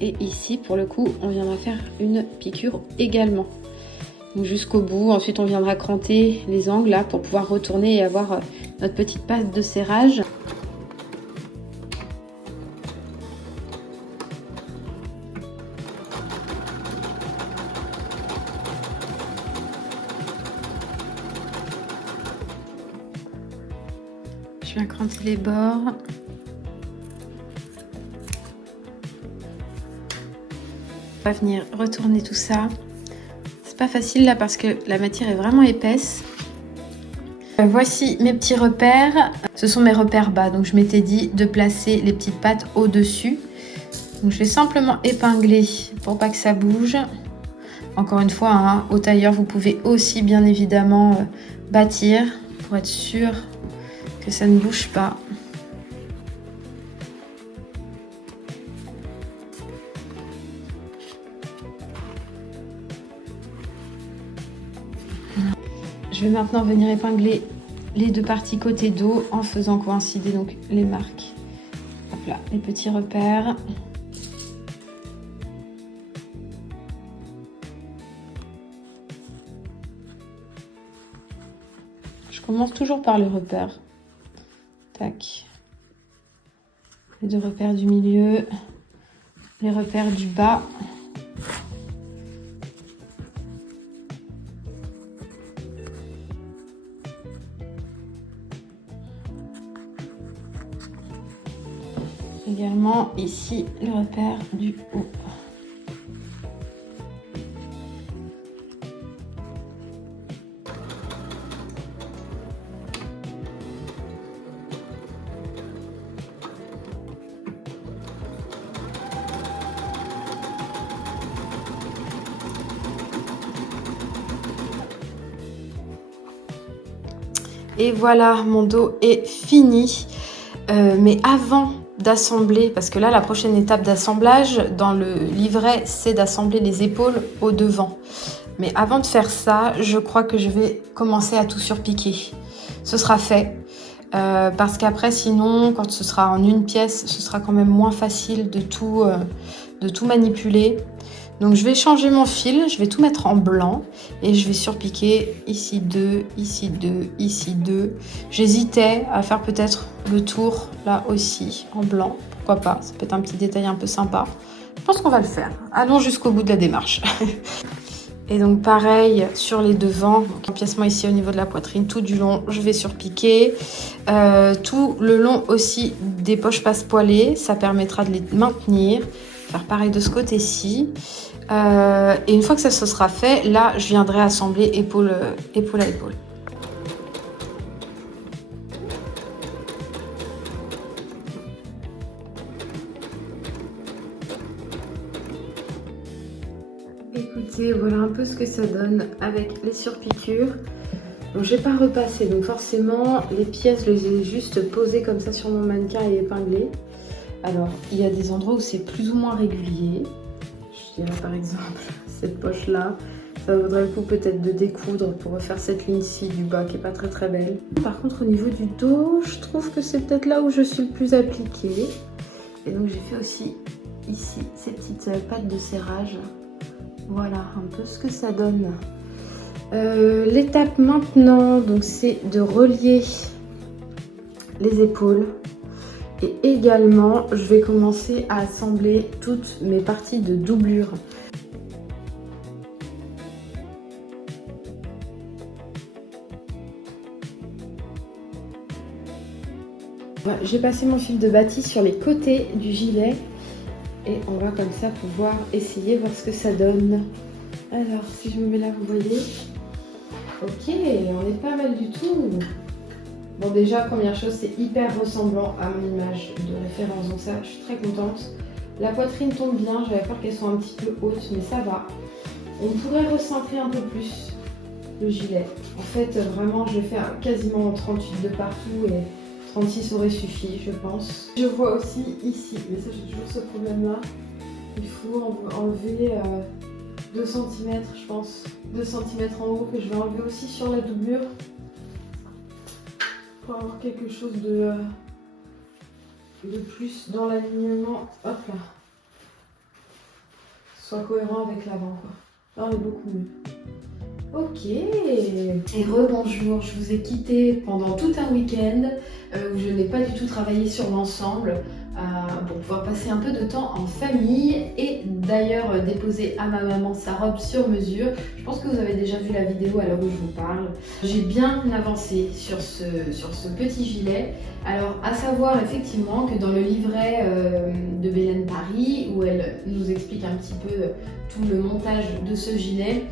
Et ici, pour le coup, on viendra faire une piqûre également. Donc jusqu'au bout, ensuite on viendra cranter les angles là pour pouvoir retourner et avoir notre petite patte de serrage. Je viens cranter les bords. On va venir retourner tout ça. C'est pas facile là parce que la matière est vraiment épaisse. Voici mes petits repères. Ce sont mes repères bas. Donc je m'étais dit de placer les petites pattes au-dessus. Donc je vais simplement épingler pour pas que ça bouge. Encore une fois, hein, au tailleur, vous pouvez aussi bien évidemment bâtir pour être sûr que ça ne bouge pas. Je vais maintenant venir épingler les deux parties côté dos en faisant coïncider donc les marques. Hop là, les petits repères. Je commence toujours par les repères. Tac. Les deux repères du milieu, les repères du bas. également ici le repère du haut. Et voilà, mon dos est fini. Mais avant d'assembler, parce que là, la prochaine étape d'assemblage dans le livret, c'est d'assembler les épaules au devant. Mais avant de faire ça, je crois que je vais commencer à tout surpiquer. Ce sera fait. Parce qu'après, sinon, quand ce sera en une pièce, ce sera quand même moins facile de tout manipuler. Donc je vais changer mon fil, je vais tout mettre en blanc et je vais surpiquer ici 2, ici 2, ici 2. J'hésitais à faire peut-être le tour là aussi en blanc, pourquoi pas, ça peut être un petit détail un peu sympa. Je pense qu'on va le faire, allons jusqu'au bout de la démarche. Et donc pareil sur les devants, donc empiècement ici au niveau de la poitrine, tout du long, je vais surpiquer. Tout le long aussi des poches passe-poilées, ça permettra de les maintenir. Faire pareil de ce côté-ci. Et une fois que ça se sera fait, là, je viendrai assembler épaule à épaule. Écoutez, voilà un peu ce que ça donne avec les surpiqûres. Donc j'ai pas repassé, donc forcément les pièces, je les ai juste posées comme ça sur mon mannequin et épinglées. Alors il y a des endroits où c'est plus ou moins régulier. Je dirais par exemple cette poche là, ça vaudrait le coup peut-être de découdre pour refaire cette ligne-ci du bas qui est pas très belle. Par contre au niveau du dos, je trouve que c'est peut-être là où je suis le plus appliquée. Et donc j'ai fait aussi ici ces petites pattes de serrage. Voilà un peu ce que ça donne. L'étape maintenant, donc c'est de relier les épaules. Et également, je vais commencer à assembler toutes mes parties de doublure. J'ai passé mon fil de bâti sur les côtés du gilet. Et on va comme ça pouvoir essayer, voir ce que ça donne. Alors, si je me mets là, vous voyez. Ok, on est pas mal du tout. Bon déjà, première chose, c'est hyper ressemblant à mon image de référence, donc ça, je suis très contente. La poitrine tombe bien, j'avais peur qu'elle soit un petit peu haute, mais ça va. On pourrait recentrer un peu plus le gilet. En fait, vraiment, je vais faire quasiment 38 de partout et 36 aurait suffi, je pense. Je vois aussi ici, mais ça j'ai toujours ce problème-là, il faut enlever 2 cm, je pense. 2 cm en haut que je vais enlever aussi sur la doublure. Pour avoir quelque chose de plus dans l'alignement, hop là, soit cohérent avec l'avant quoi. Là on est beaucoup mieux. Ok, et rebonjour, je vous ai quitté pendant tout un week-end où je n'ai pas du tout travaillé sur l'ensemble pour pouvoir passer un peu de temps en famille et d'ailleurs déposer à ma maman sa robe sur mesure. Je pense que vous avez déjà vu la vidéo à l'heure où je vous parle. J'ai bien avancé sur ce petit gilet. Alors à savoir effectivement que dans le livret de Bélène Paris où elle nous explique un petit peu tout le montage de ce gilet,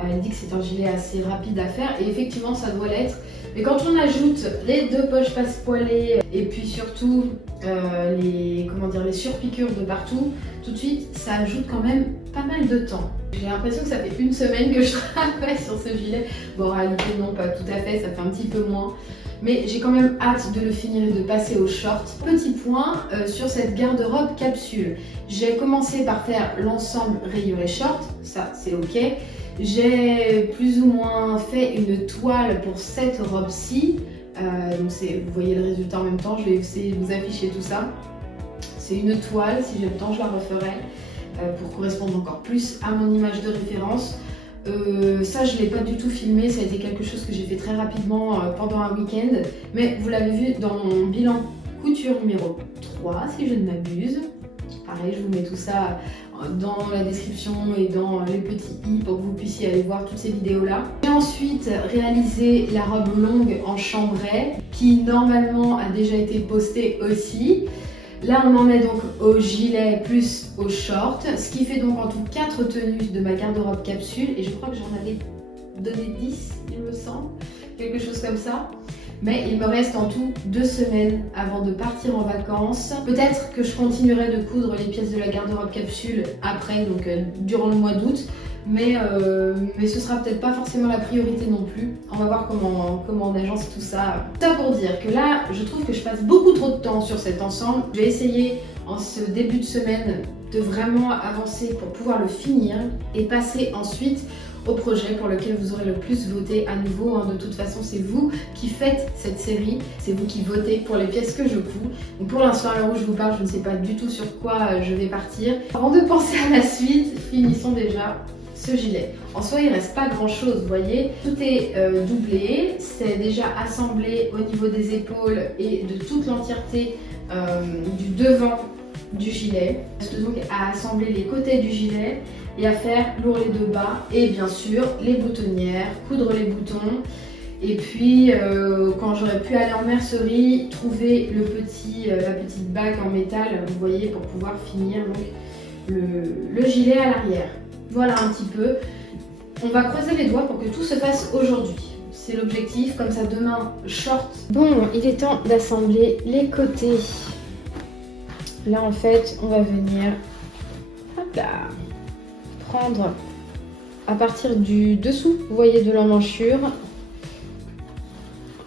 elle dit que c'est un gilet assez rapide à faire et effectivement ça doit l'être. Mais quand on ajoute les 2 poches passe-poilées et puis surtout les surpiqûres de partout, tout de suite ça ajoute quand même pas mal de temps. J'ai l'impression que ça fait une semaine que je travaille sur ce gilet. Bon en réalité non, pas tout à fait, ça fait un petit peu moins. Mais j'ai quand même hâte de le finir et de passer aux shorts. Petit point sur cette garde-robe capsule. J'ai commencé par faire l'ensemble rayures et shorts, ça c'est ok. J'ai plus ou moins fait une toile pour cette robe-ci. Donc vous voyez le résultat en même temps, je vais essayer de vous afficher tout ça. C'est une toile, si j'ai le temps je la referai pour correspondre encore plus à mon image de référence. Ça je ne l'ai pas du tout filmé, ça a été quelque chose que j'ai fait très rapidement pendant un week-end. Mais vous l'avez vu dans mon bilan couture numéro 3 si je ne m'abuse. Pareil, je vous mets tout ça dans la description et dans les petits i pour que vous puissiez aller voir toutes ces vidéos là. J'ai ensuite réalisé la robe longue en chambray qui normalement a déjà été postée aussi. Là, on en est donc au gilet plus au short, ce qui fait donc en tout 4 tenues de ma garde-robe capsule. Et je crois que j'en avais donné 10, il me semble, quelque chose comme ça. Mais il me reste en tout 2 semaines avant de partir en vacances. Peut-être que je continuerai de coudre les pièces de la garde-robe capsule après, donc durant le mois d'août. Mais ce sera peut-être pas forcément la priorité non plus. On va voir comment on agence tout ça. Ça pour dire que là, je trouve que je passe beaucoup trop de temps sur cet ensemble. Je vais essayer en ce début de semaine de vraiment avancer pour pouvoir le finir et passer ensuite au projet pour lequel vous aurez le plus voté à nouveau. De toute façon, c'est vous qui faites cette série, c'est vous qui votez pour les pièces que je couds. Donc pour l'instant, à l'heure où je vous parle, je ne sais pas du tout sur quoi je vais partir. Avant de penser à la suite, finissons déjà ce gilet. En soi, il reste pas grand chose, vous voyez. Tout est doublé, c'est déjà assemblé au niveau des épaules et de toute l'entièreté du devant du gilet. Il reste donc à assembler les côtés du gilet et à faire l'ourlet de bas et bien sûr les boutonnières, coudre les boutons. Et puis quand j'aurai pu aller en mercerie, trouver la petite bague en métal, vous voyez, pour pouvoir finir donc, le gilet à l'arrière. Voilà un petit peu. On va croiser les doigts pour que tout se fasse aujourd'hui. C'est l'objectif, comme ça demain, short. Bon, il est temps d'assembler les côtés. Là en fait, on va venir hop là, prendre à partir du dessous, vous voyez, de l'emmanchure.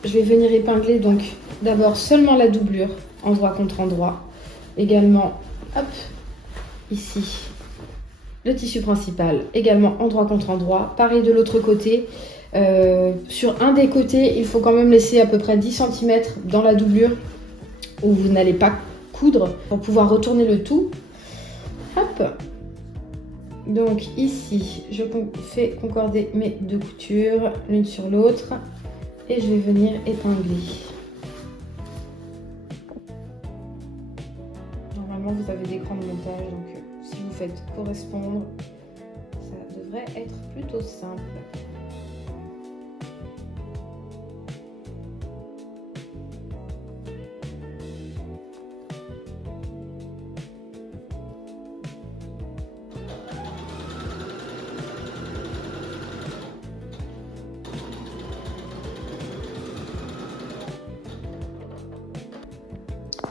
Je vais venir épingler donc d'abord seulement la doublure, endroit contre endroit. Également, hop, ici, le tissu principal, également endroit contre endroit. Pareil de l'autre côté. Sur un des côtés, il faut quand même laisser à peu près 10 cm dans la doublure où vous n'allez pas coudre pour pouvoir retourner le tout. Hop. Donc ici, je fais concorder mes 2 coutures l'une sur l'autre et je vais venir épingler. Normalement, vous avez l'écran de montage, donc si vous faites correspondre, ça devrait être plutôt simple.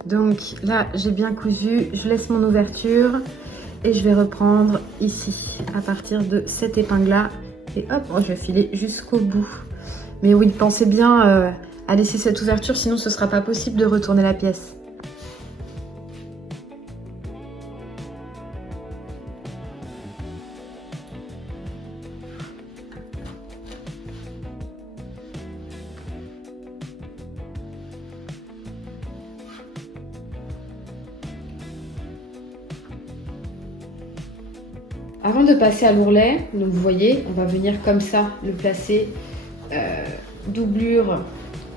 Donc là, j'ai bien cousu, je laisse mon ouverture et je vais reprendre ici à partir de cette épingle-là et hop, je vais filer jusqu'au bout. Mais oui, pensez bien à laisser cette ouverture, sinon ce ne sera pas possible de retourner la pièce. Avant de passer à l'ourlet, donc vous voyez, on va venir comme ça le placer doublure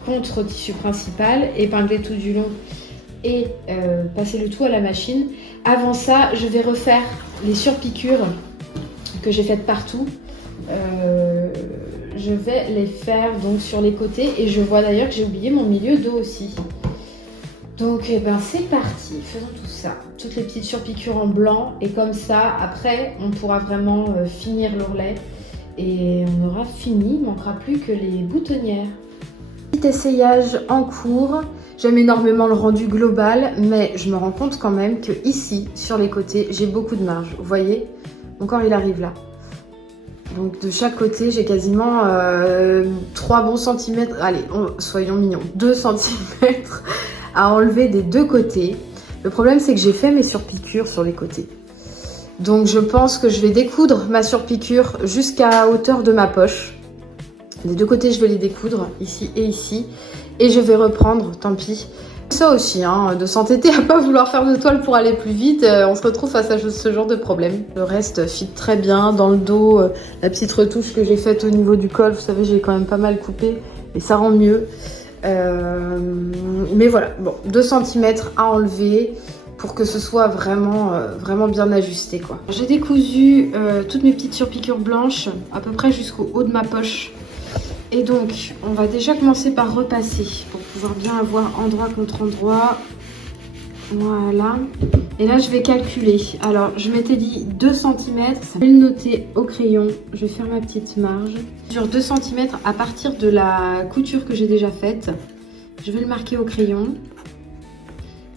contre tissu principal, épingler tout du long et passer le tout à la machine. Avant ça, je vais refaire les surpiqûres que j'ai faites partout. Je vais les faire donc sur les côtés et je vois d'ailleurs que j'ai oublié mon milieu dos aussi. Donc c'est parti, faisons tout ça. Toutes les petites surpiqûres en blanc et comme ça, après, on pourra vraiment finir l'ourlet et on aura fini, il ne manquera plus que les boutonnières. Petit essayage en cours, j'aime énormément le rendu global, mais je me rends compte quand même que ici, sur les côtés, j'ai beaucoup de marge. Vous voyez, mon corps il arrive là. Donc de chaque côté, j'ai quasiment 3 bons centimètres, allez, soyons mignons, 2 centimètres à enlever des 2 côtés. Le problème, c'est que j'ai fait mes surpiqûres sur les côtés. Donc je pense que je vais découdre ma surpiqûre jusqu'à hauteur de ma poche. Des 2 côtés, je vais les découdre, ici et ici. Et je vais reprendre, tant pis. Ça aussi, hein, de s'entêter à pas vouloir faire de toile pour aller plus vite, on se retrouve face à ce genre de problème. Le reste fit très bien, dans le dos, la petite retouche que j'ai faite au niveau du col, vous savez, j'ai quand même pas mal coupé, et ça rend mieux. Mais voilà, bon, 2 cm à enlever pour que ce soit vraiment, vraiment bien ajusté, quoi. J'ai décousu toutes mes petites surpiqûres blanches, à peu près jusqu'au haut de ma poche. Et donc, on va déjà commencer par repasser pour pouvoir bien avoir endroit contre endroit. Voilà. Et là, je vais calculer. Alors, je m'étais dit 2 cm. Je vais le noter au crayon. Je vais faire ma petite marge. Sur 2 cm à partir de la couture que j'ai déjà faite. Je vais le marquer au crayon.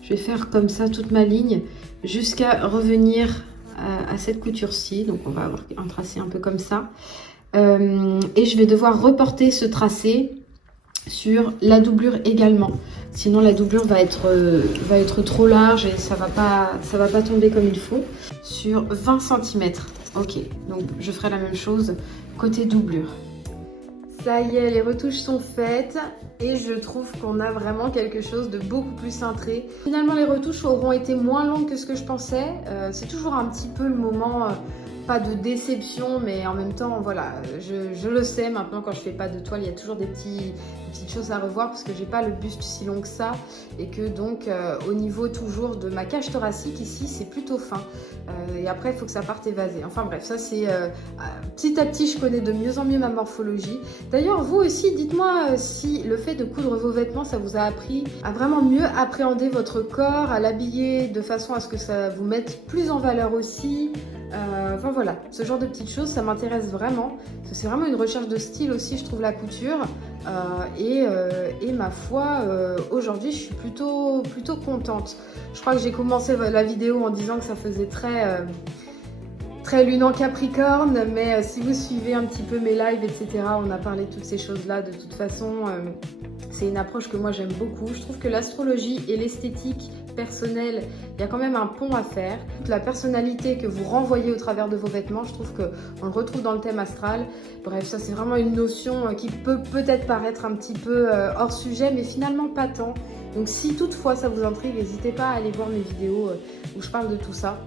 Je vais faire comme ça toute ma ligne jusqu'à revenir à cette couture-ci. Donc, on va avoir un tracé un peu comme ça. Et je vais devoir reporter ce tracé sur la doublure également. Sinon la doublure va être trop large et ça va pas tomber comme il faut. Sur 20 cm. Ok, donc je ferai la même chose côté doublure. Ça y est, les retouches sont faites et je trouve qu'on a vraiment quelque chose de beaucoup plus cintré. Finalement, les retouches auront été moins longues que ce que je pensais. C'est toujours un petit peu le moment... pas de déception, mais en même temps, voilà, je le sais maintenant quand je fais pas de toile, il y a toujours des petites choses à revoir parce que j'ai pas le buste si long que ça et que donc au niveau toujours de ma cage thoracique ici, c'est plutôt fin. Et après, il faut que ça parte évasé. Enfin bref, ça c'est petit à petit, je connais de mieux en mieux ma morphologie. D'ailleurs, vous aussi, dites-moi si le fait de coudre vos vêtements, ça vous a appris à vraiment mieux appréhender votre corps, à l'habiller de façon à ce que ça vous mette plus en valeur aussi. Enfin voilà, ce genre de petites choses, ça m'intéresse vraiment. Parce que c'est vraiment une recherche de style aussi, je trouve, la couture. Et ma foi, aujourd'hui, je suis plutôt contente. Je crois que j'ai commencé la vidéo en disant que ça faisait très lune en Capricorne, mais si vous suivez un petit peu mes lives, etc., on a parlé de toutes ces choses-là. De toute façon, c'est une approche que moi j'aime beaucoup. Je trouve que l'astrologie et l'esthétique personnelle, il y a quand même un pont à faire. Toute la personnalité que vous renvoyez au travers de vos vêtements, je trouve qu'on le retrouve dans le thème astral. Bref, ça c'est vraiment une notion qui peut peut-être paraître un petit peu hors sujet, mais finalement pas tant. Donc si toutefois ça vous intrigue, n'hésitez pas à aller voir mes vidéos où je parle de tout ça.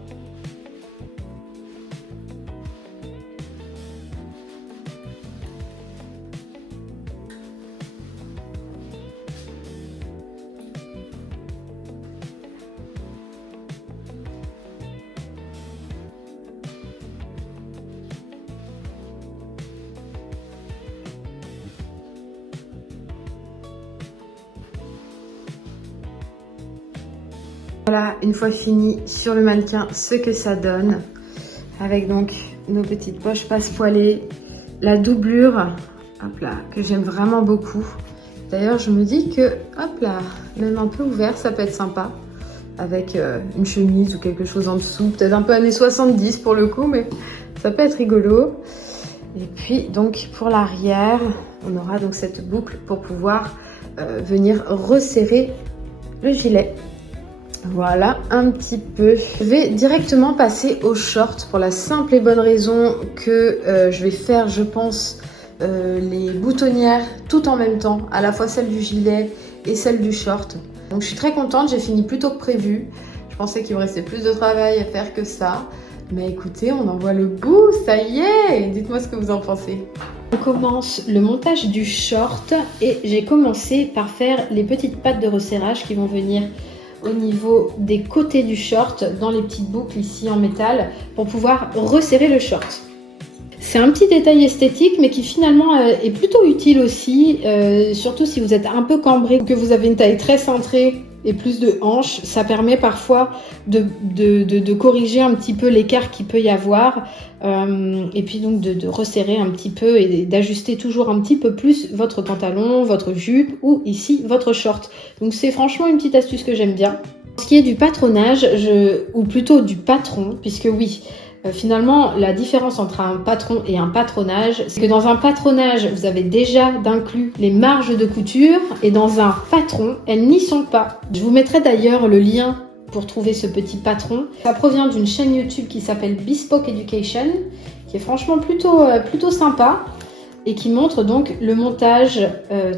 Voilà, une fois fini sur le mannequin, ce que ça donne. Avec donc nos petites poches passe-poilées, la doublure, hop là, que j'aime vraiment beaucoup. D'ailleurs, je me dis que, hop là, même un peu ouvert, ça peut être sympa. Avec une chemise ou quelque chose en dessous, peut-être un peu années 70 pour le coup, mais ça peut être rigolo. Et puis donc pour l'arrière, on aura donc cette boucle pour pouvoir venir resserrer le gilet. Voilà, un petit peu. Je vais directement passer au short pour la simple et bonne raison que je vais faire, je pense, les boutonnières tout en même temps, à la fois celle du gilet et celle du short. Donc je suis très contente, j'ai fini plus tôt que prévu. Je pensais qu'il me restait plus de travail à faire que ça. Mais écoutez, on en voit le bout, ça y est! Dites-moi ce que vous en pensez. On commence le montage du short et j'ai commencé par faire les petites pattes de resserrage qui vont venir au niveau des côtés du short, dans les petites boucles ici en métal, pour pouvoir resserrer le short. C'est un petit détail esthétique, mais qui finalement est plutôt utile aussi, surtout si vous êtes un peu cambré, que vous avez une taille très cintrée et plus de hanches. Ça permet parfois de corriger un petit peu l'écart qu'il peut y avoir, et puis donc de resserrer un petit peu et d'ajuster toujours un petit peu plus votre pantalon, votre jupe ou ici votre short. Donc c'est franchement une petite astuce que j'aime bien. Ce qui est du patronage, ou plutôt du patron, puisque oui, finalement, la différence entre un patron et un patronage, c'est que dans un patronage, vous avez déjà d'inclus les marges de couture et dans un patron, elles n'y sont pas. Je vous mettrai d'ailleurs le lien pour trouver ce petit patron. Ça provient d'une chaîne YouTube qui s'appelle Bespoke Education, qui est franchement plutôt sympa et qui montre donc le montage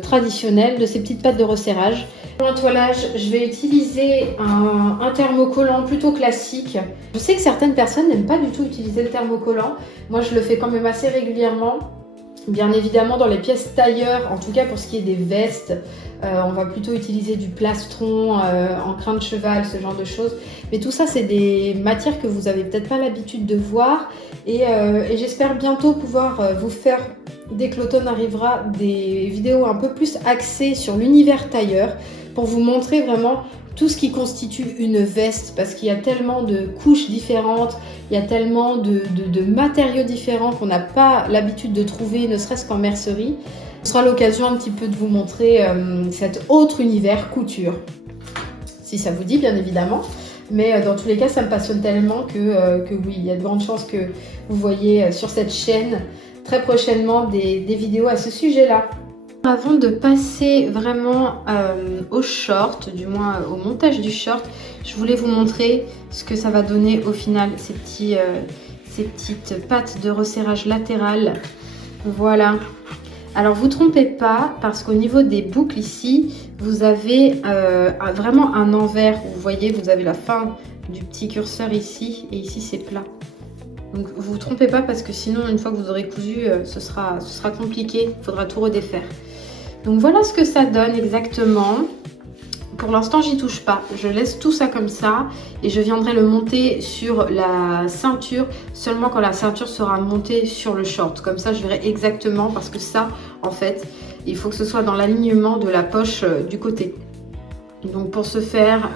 traditionnel de ces petites pattes de resserrage. Pour l'entoilage, je vais utiliser un thermocollant plutôt classique. Je sais que certaines personnes n'aiment pas du tout utiliser le thermocollant. Moi, je le fais quand même assez régulièrement. Bien évidemment, dans les pièces tailleur, en tout cas pour ce qui est des vestes, on va plutôt utiliser du plastron en crin de cheval, ce genre de choses. Mais tout ça, c'est des matières que vous n'avez peut-être pas l'habitude de voir. Et j'espère bientôt pouvoir vous faire, dès que l'automne arrivera, des vidéos un peu plus axées sur l'univers tailleur, pour vous montrer vraiment tout ce qui constitue une veste, parce qu'il y a tellement de couches différentes, il y a tellement de matériaux différents qu'on n'a pas l'habitude de trouver, ne serait-ce qu'en mercerie. Ce sera l'occasion un petit peu de vous montrer cet autre univers couture, si ça vous dit bien évidemment. Mais dans tous les cas, ça me passionne tellement que oui, il y a de grandes chances que vous voyez sur cette chaîne très prochainement des vidéos à ce sujet-là. Avant de passer vraiment au short, du moins au montage du short, je voulais vous montrer ce que ça va donner au final, ces petites pattes de resserrage latéral. Voilà. Alors vous trompez pas, parce qu'au niveau des boucles ici, vous avez vraiment un envers. Vous voyez, vous avez la fin du petit curseur ici, et ici c'est plat. Donc vous trompez pas, parce que sinon une fois que vous aurez cousu, ce sera compliqué, il faudra tout redéfaire. Donc voilà ce que ça donne exactement. Pour l'instant j'y touche pas, je laisse tout ça comme ça et je viendrai le monter sur la ceinture seulement quand la ceinture sera montée sur le short. Comme ça je verrai exactement, parce que ça en fait il faut que ce soit dans l'alignement de la poche du côté. Donc pour ce faire,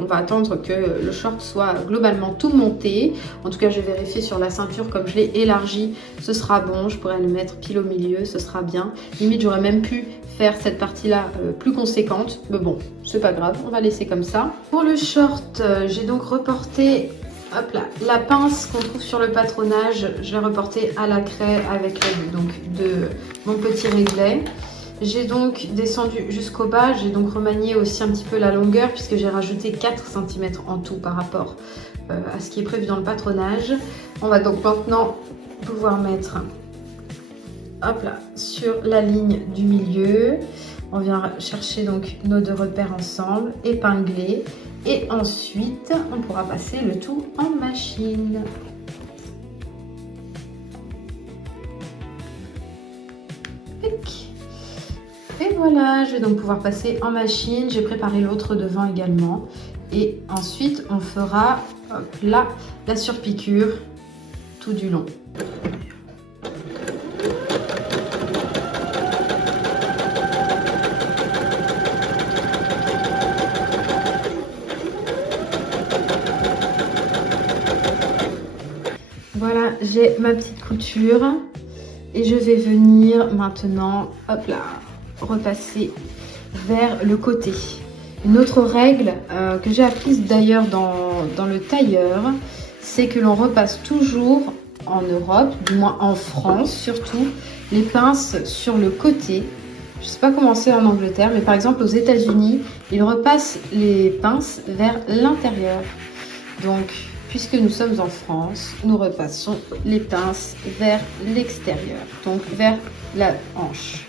on va attendre que le short soit globalement tout monté. En tout cas, je vais vérifier sur la ceinture, comme je l'ai élargi, ce sera bon. Je pourrais le mettre pile au milieu, ce sera bien. Limite, j'aurais même pu faire cette partie-là plus conséquente. Mais bon, c'est pas grave, on va laisser comme ça. Pour le short, j'ai donc reporté, hop là, la pince qu'on trouve sur le patronage. Je l'ai reportée à la craie avec l'aide donc de mon petit réglet. J'ai donc descendu jusqu'au bas, j'ai donc remanié aussi un petit peu la longueur puisque j'ai rajouté 4 cm en tout par rapport à ce qui est prévu dans le patronage. On va donc maintenant pouvoir mettre, hop là, sur la ligne du milieu. On vient chercher donc nos deux repères ensemble, épingler, et ensuite on pourra passer le tout en machine. Et voilà, je vais donc pouvoir passer en machine. J'ai préparé l'autre devant également. Et ensuite, on fera hop là, la surpiqûre tout du long. Voilà, j'ai ma petite couture. Et je vais venir maintenant, hop là, repasser vers le côté. Une autre règle que j'ai apprise d'ailleurs dans le tailleur, c'est que l'on repasse toujours en Europe, du moins en France surtout, les pinces sur le côté. Je ne sais pas comment c'est en Angleterre, mais par exemple aux États-Unis, ils repassent les pinces vers l'intérieur. Donc, puisque nous sommes en France, nous repassons les pinces vers l'extérieur, donc vers la hanche.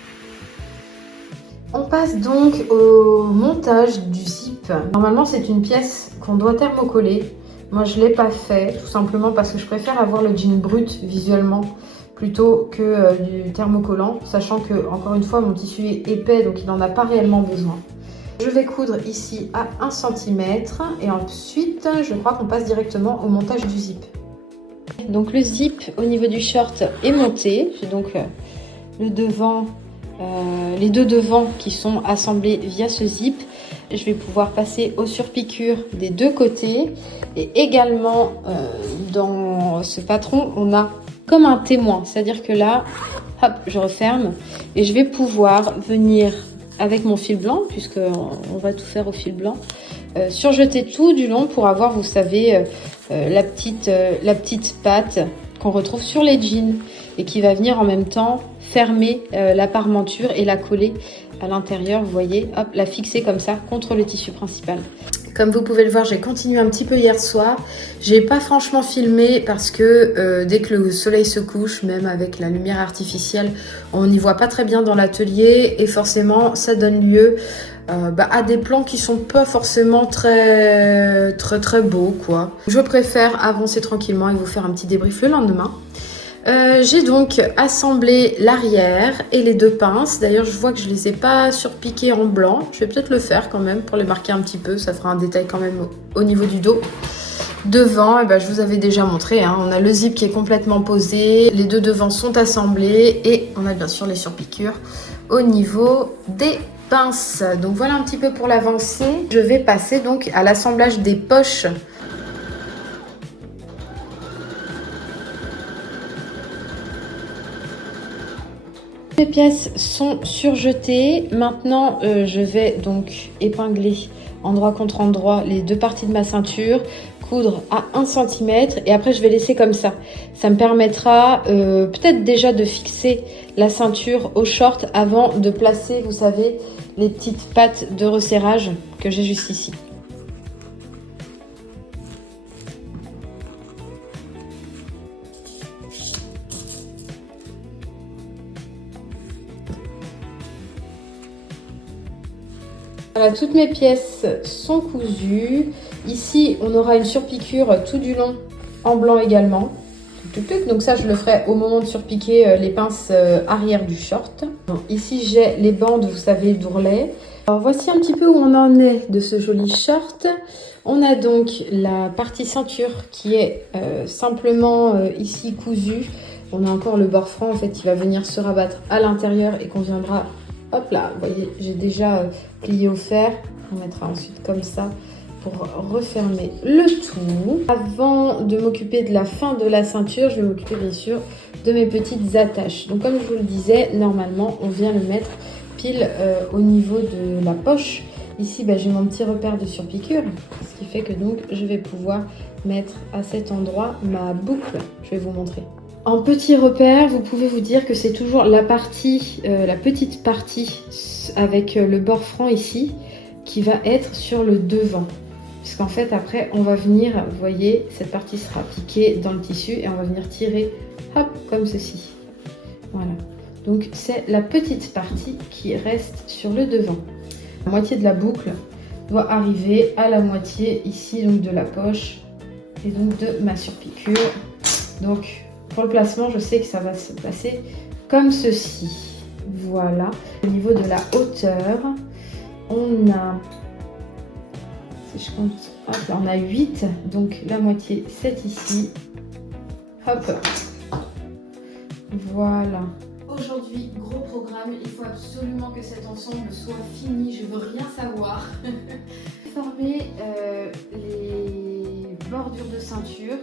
On passe donc au montage du zip. Normalement, c'est une pièce qu'on doit thermocoller. Moi, je ne l'ai pas fait, tout simplement parce que je préfère avoir le jean brut visuellement plutôt que du thermocollant, sachant que, encore une fois, mon tissu est épais, donc il n'en a pas réellement besoin. Je vais coudre ici à 1 cm et ensuite, je crois qu'on passe directement au montage du zip. Donc le zip au niveau du short est monté. J'ai donc le devant, les deux devants qui sont assemblés via ce zip. Je vais pouvoir passer aux surpiqûres des deux côtés. Et également, dans ce patron, on a comme un témoin. C'est-à-dire que là, hop, je referme et je vais pouvoir venir avec mon fil blanc, puisqu'on va tout faire au fil blanc, surjeter tout du long pour avoir, vous savez, la petite patte qu'on retrouve sur les jeans et qui va venir en même temps fermer la parmenture et la coller à l'intérieur, vous voyez, hop, la fixer comme ça contre le tissu principal. Comme vous pouvez le voir, j'ai continué un petit peu hier soir. J'ai pas franchement filmé parce que dès que le soleil se couche, même avec la lumière artificielle, on n'y voit pas très bien dans l'atelier et forcément ça donne lieu à des plans qui sont pas forcément très beaux, quoi. Je préfère avancer tranquillement et vous faire un petit débrief le lendemain. J'ai donc assemblé l'arrière et les deux pinces. D'ailleurs, je vois que je les ai pas surpiquées en blanc. Je vais peut-être le faire quand même pour les marquer un petit peu. Ça fera un détail quand même au niveau du dos. Devant, je vous avais déjà montré, hein, on a le zip qui est complètement posé. Les deux devants sont assemblés et on a bien sûr les surpiqûres au niveau des pince. Donc voilà un petit peu pour l'avancée. Je vais passer donc à l'assemblage des poches. Les pièces sont surjetées. Maintenant, je vais donc épingler endroit contre endroit les deux parties de ma ceinture, coudre à 1 cm et après je vais laisser comme ça. Ça me permettra peut-être déjà de fixer la ceinture au short avant de placer, vous savez, les petites pattes de resserrage que j'ai juste ici. Voilà, toutes mes pièces sont cousues. Ici, on aura une surpiqûre tout du long en blanc également. Donc ça, je le ferai au moment de surpiquer les pinces arrière du short. Bon, ici, j'ai les bandes, vous savez, d'ourlet. Alors, voici un petit peu où on en est de ce joli short. On a donc la partie ceinture qui est simplement ici cousue. On a encore le bord franc en fait qui va venir se rabattre à l'intérieur et qu'on viendra, hop là, vous voyez, j'ai déjà plié au fer. On mettra ensuite comme ça pour refermer le tout. Avant de m'occuper de la fin de la ceinture, je vais m'occuper bien sûr de mes petites attaches. Donc comme je vous le disais, normalement on vient le mettre pile au niveau de la poche. Ici j'ai mon petit repère de surpiqûre, ce qui fait que donc je vais pouvoir mettre à cet endroit ma boucle. Je vais vous montrer. En petit repère, vous pouvez vous dire que c'est toujours la partie, la petite partie avec le bord franc ici qui va être sur le devant. Puisqu'en fait, après, on va venir, vous voyez, cette partie sera piquée dans le tissu et on va venir tirer, hop, comme ceci. Voilà. Donc, c'est la petite partie qui reste sur le devant. La moitié de la boucle doit arriver à la moitié ici, donc de la poche et donc de ma surpiqûre. Donc, pour le placement, je sais que ça va se passer comme ceci. Voilà. Au niveau de la hauteur, on a... Si je compte, hop, là, on a 8, donc la moitié 7 ici. Hop, voilà. Aujourd'hui, gros programme, il faut absolument que cet ensemble soit fini, je veux rien savoir. Former les bordures de ceinture,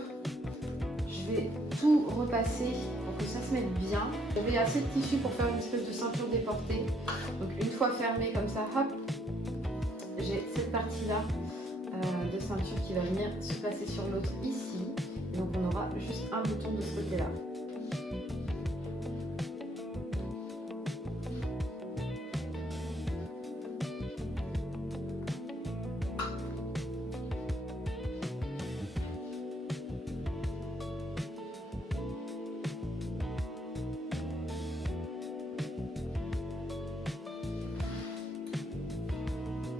je vais tout repasser pour que ça se mette bien. J'avais assez de tissu pour faire une espèce de ceinture déportée, donc une fois fermée comme ça, hop, j'ai cette partie-là de ceinture qui va venir se passer sur l'autre ici. Et donc on aura juste un bouton de ce côté-là.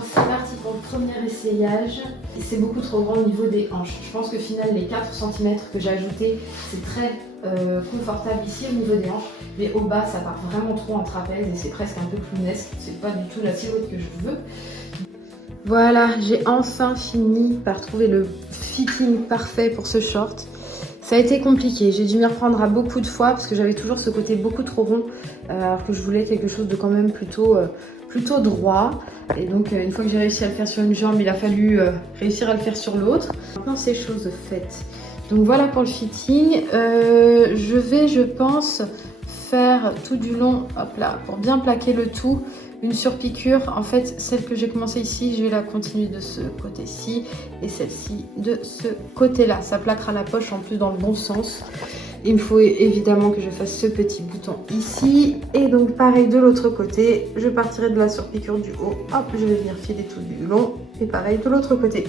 C'est parti pour le premier essayage. C'est beaucoup trop grand au niveau des hanches. Je pense que finalement les 4 cm que j'ai ajoutés, c'est très confortable ici au niveau des hanches. Mais au bas, ça part vraiment trop en trapèze et c'est presque un peu clownesque. C'est pas du tout la silhouette que je veux. Voilà, j'ai enfin fini par trouver le fitting parfait pour ce short. Ça a été compliqué, j'ai dû m'y reprendre à beaucoup de fois parce que j'avais toujours ce côté beaucoup trop rond alors que je voulais quelque chose de quand même plutôt droit. Et donc une fois que j'ai réussi à le faire sur une jambe, il a fallu réussir à le faire sur l'autre. Maintenant c'est chose faite. Donc voilà pour le fitting. Je vais, je pense, faire tout du long, hop là, pour bien plaquer le tout, une surpiqûre. En fait, celle que j'ai commencé ici, je vais la continuer de ce côté-ci et celle-ci de ce côté-là. Ça plaquera la poche en plus dans le bon sens. Il me faut évidemment que je fasse ce petit bouton ici. Et donc pareil de l'autre côté, je partirai de la surpiqûre du haut. Hop, je vais venir filer tout du long. Et pareil de l'autre côté.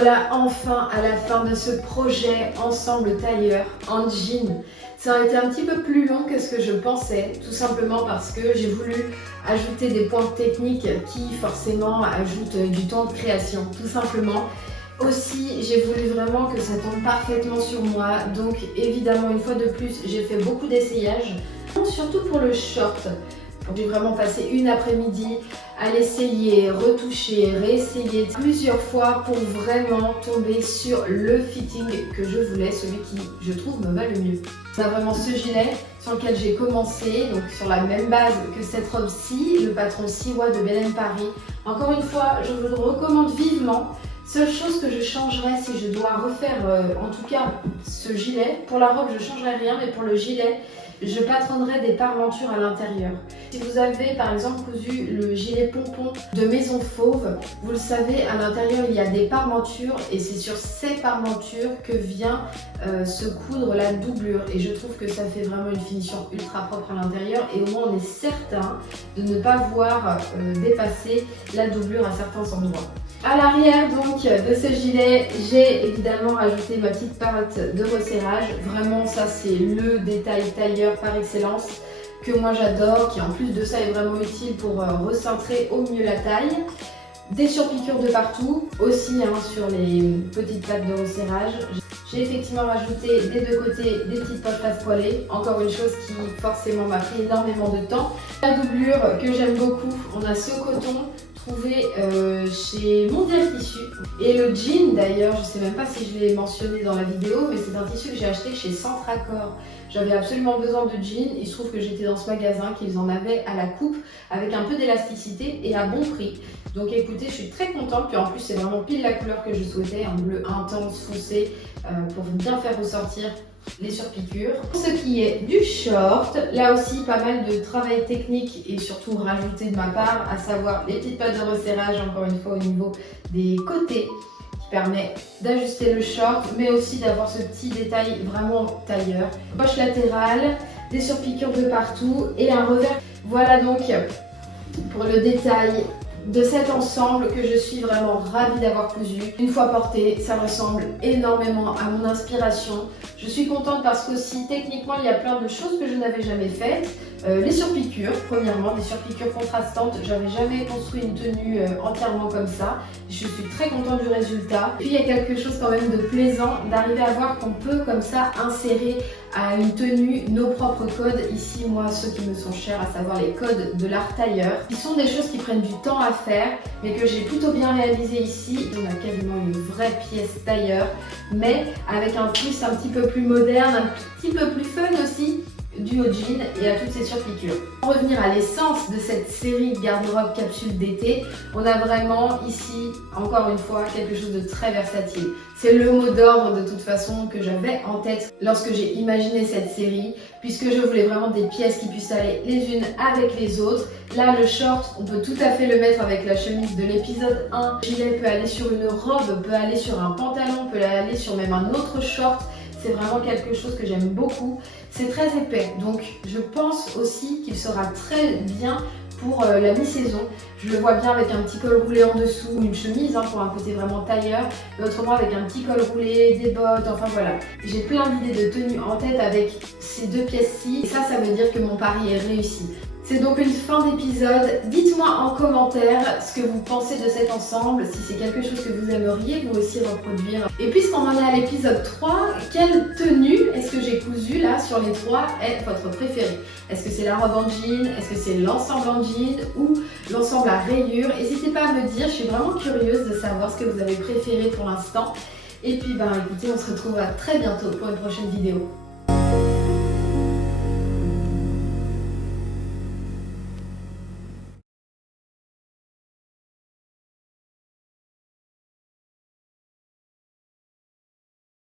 voilà enfin à la fin de ce projet ensemble tailleur en jean. Ça aurait été un petit peu plus long que ce que je pensais, tout simplement parce que j'ai voulu ajouter des points techniques qui forcément ajoutent du temps de création, tout simplement. Aussi, j'ai voulu vraiment que ça tombe parfaitement sur moi, donc évidemment une fois de plus, j'ai fait beaucoup d'essayages, surtout pour le short. J'ai vraiment passé une après-midi à l'essayer, retoucher, réessayer plusieurs fois pour vraiment tomber sur le fitting que je voulais, celui qui, je trouve, me va le mieux. C'est vraiment ce gilet sur lequel j'ai commencé, donc sur la même base que cette robe-ci, le patron Siwa de Belen Paris. Encore une fois, je vous le recommande vivement. Seule chose que je changerais si je dois refaire, en tout cas, ce gilet. Pour la robe, je ne changerais rien, mais pour le gilet, je patronnerai des parmentures à l'intérieur. Si vous avez par exemple cousu le gilet pompon de Maison Fauve, vous le savez, à l'intérieur il y a des parmentures et c'est sur ces parmentures que vient se coudre la doublure. Et je trouve que ça fait vraiment une finition ultra propre à l'intérieur et au moins on est certain de ne pas voir dépasser la doublure à certains endroits. À l'arrière donc de ce gilet, j'ai évidemment rajouté ma petite patte de resserrage. Vraiment ça c'est le détail tailleur par excellence que moi j'adore, qui en plus de ça est vraiment utile pour recentrer au mieux la taille. Des surpiqûres de partout, aussi sur les petites pattes de resserrage. J'ai effectivement rajouté des deux côtés des petites poches passepoilées, encore une chose qui forcément m'a pris énormément de temps. La doublure que j'aime beaucoup, on a ce coton trouvé chez Mondial Tissu. Et le jean d'ailleurs, je ne sais même pas si je l'ai mentionné dans la vidéo, mais c'est un tissu que j'ai acheté chez Centracor. J'avais absolument besoin de jean, il se trouve que j'étais dans ce magasin qu'ils en avaient à la coupe avec un peu d'élasticité et à bon prix. Donc écoutez, je suis très contente, puis en plus c'est vraiment pile la couleur que je souhaitais, un bleu intense, foncé, pour bien faire ressortir les surpiqûres. Pour ce qui est du short, là aussi pas mal de travail technique et surtout rajouté de ma part, à savoir les petites pattes de resserrage encore une fois au niveau des côtés qui permet d'ajuster le short mais aussi d'avoir ce petit détail vraiment tailleur. Poche latérale, des surpiqûres de partout et un revers. Voilà donc pour le détail de cet ensemble que je suis vraiment ravie d'avoir cousu. Une fois porté, ça ressemble énormément à mon inspiration. Je suis contente parce qu'aussi techniquement il y a plein de choses que je n'avais jamais faites. Les surpiqûres, premièrement, des surpiqûres contrastantes. J'avais jamais construit une tenue entièrement comme ça. Je suis très contente du résultat. Puis il y a quelque chose quand même de plaisant d'arriver à voir qu'on peut comme ça insérer à une tenue nos propres codes. Ici, moi, ceux qui me sont chers, à savoir les codes de l'art tailleur, qui sont des choses qui prennent du temps à faire, mais que j'ai plutôt bien réalisé ici. On a quasiment une vraie pièce tailleur, mais avec un plus un petit peu plus moderne, un petit peu plus fun aussi, dû au jean et à toutes ces surpiqûres. Pour revenir à l'essence de cette série garde-robe capsule d'été, on a vraiment ici, encore une fois, quelque chose de très versatile. C'est le mot d'ordre de toute façon que j'avais en tête lorsque j'ai imaginé cette série, puisque je voulais vraiment des pièces qui puissent aller les unes avec les autres. Là, le short, on peut tout à fait le mettre avec la chemise de l'épisode 1. Le gilet peut aller sur une robe, peut aller sur un pantalon, peut aller sur même un autre short. C'est vraiment quelque chose que j'aime beaucoup. C'est très épais, donc je pense aussi qu'il sera très bien pour la mi-saison. Je le vois bien avec un petit col roulé en dessous, une chemise pour un côté vraiment tailleur, mais autrement avec un petit col roulé, des bottes, enfin voilà. J'ai plein d'idées de tenues en tête avec ces deux pièces-ci, et ça veut dire que mon pari est réussi. C'est donc une fin d'épisode. Dites-moi en commentaire ce que vous pensez de cet ensemble, si c'est quelque chose que vous aimeriez vous aussi reproduire. Et puisqu'on en est à l'épisode 3, quelle tenue est-ce que j'ai cousu là sur les 3 est votre préférée? Est-ce que c'est la robe en jean? Est-ce que c'est l'ensemble en jean ou l'ensemble à rayures? N'hésitez pas à me dire, je suis vraiment curieuse de savoir ce que vous avez préféré pour l'instant. Et puis écoutez, on se retrouve à très bientôt pour une prochaine vidéo.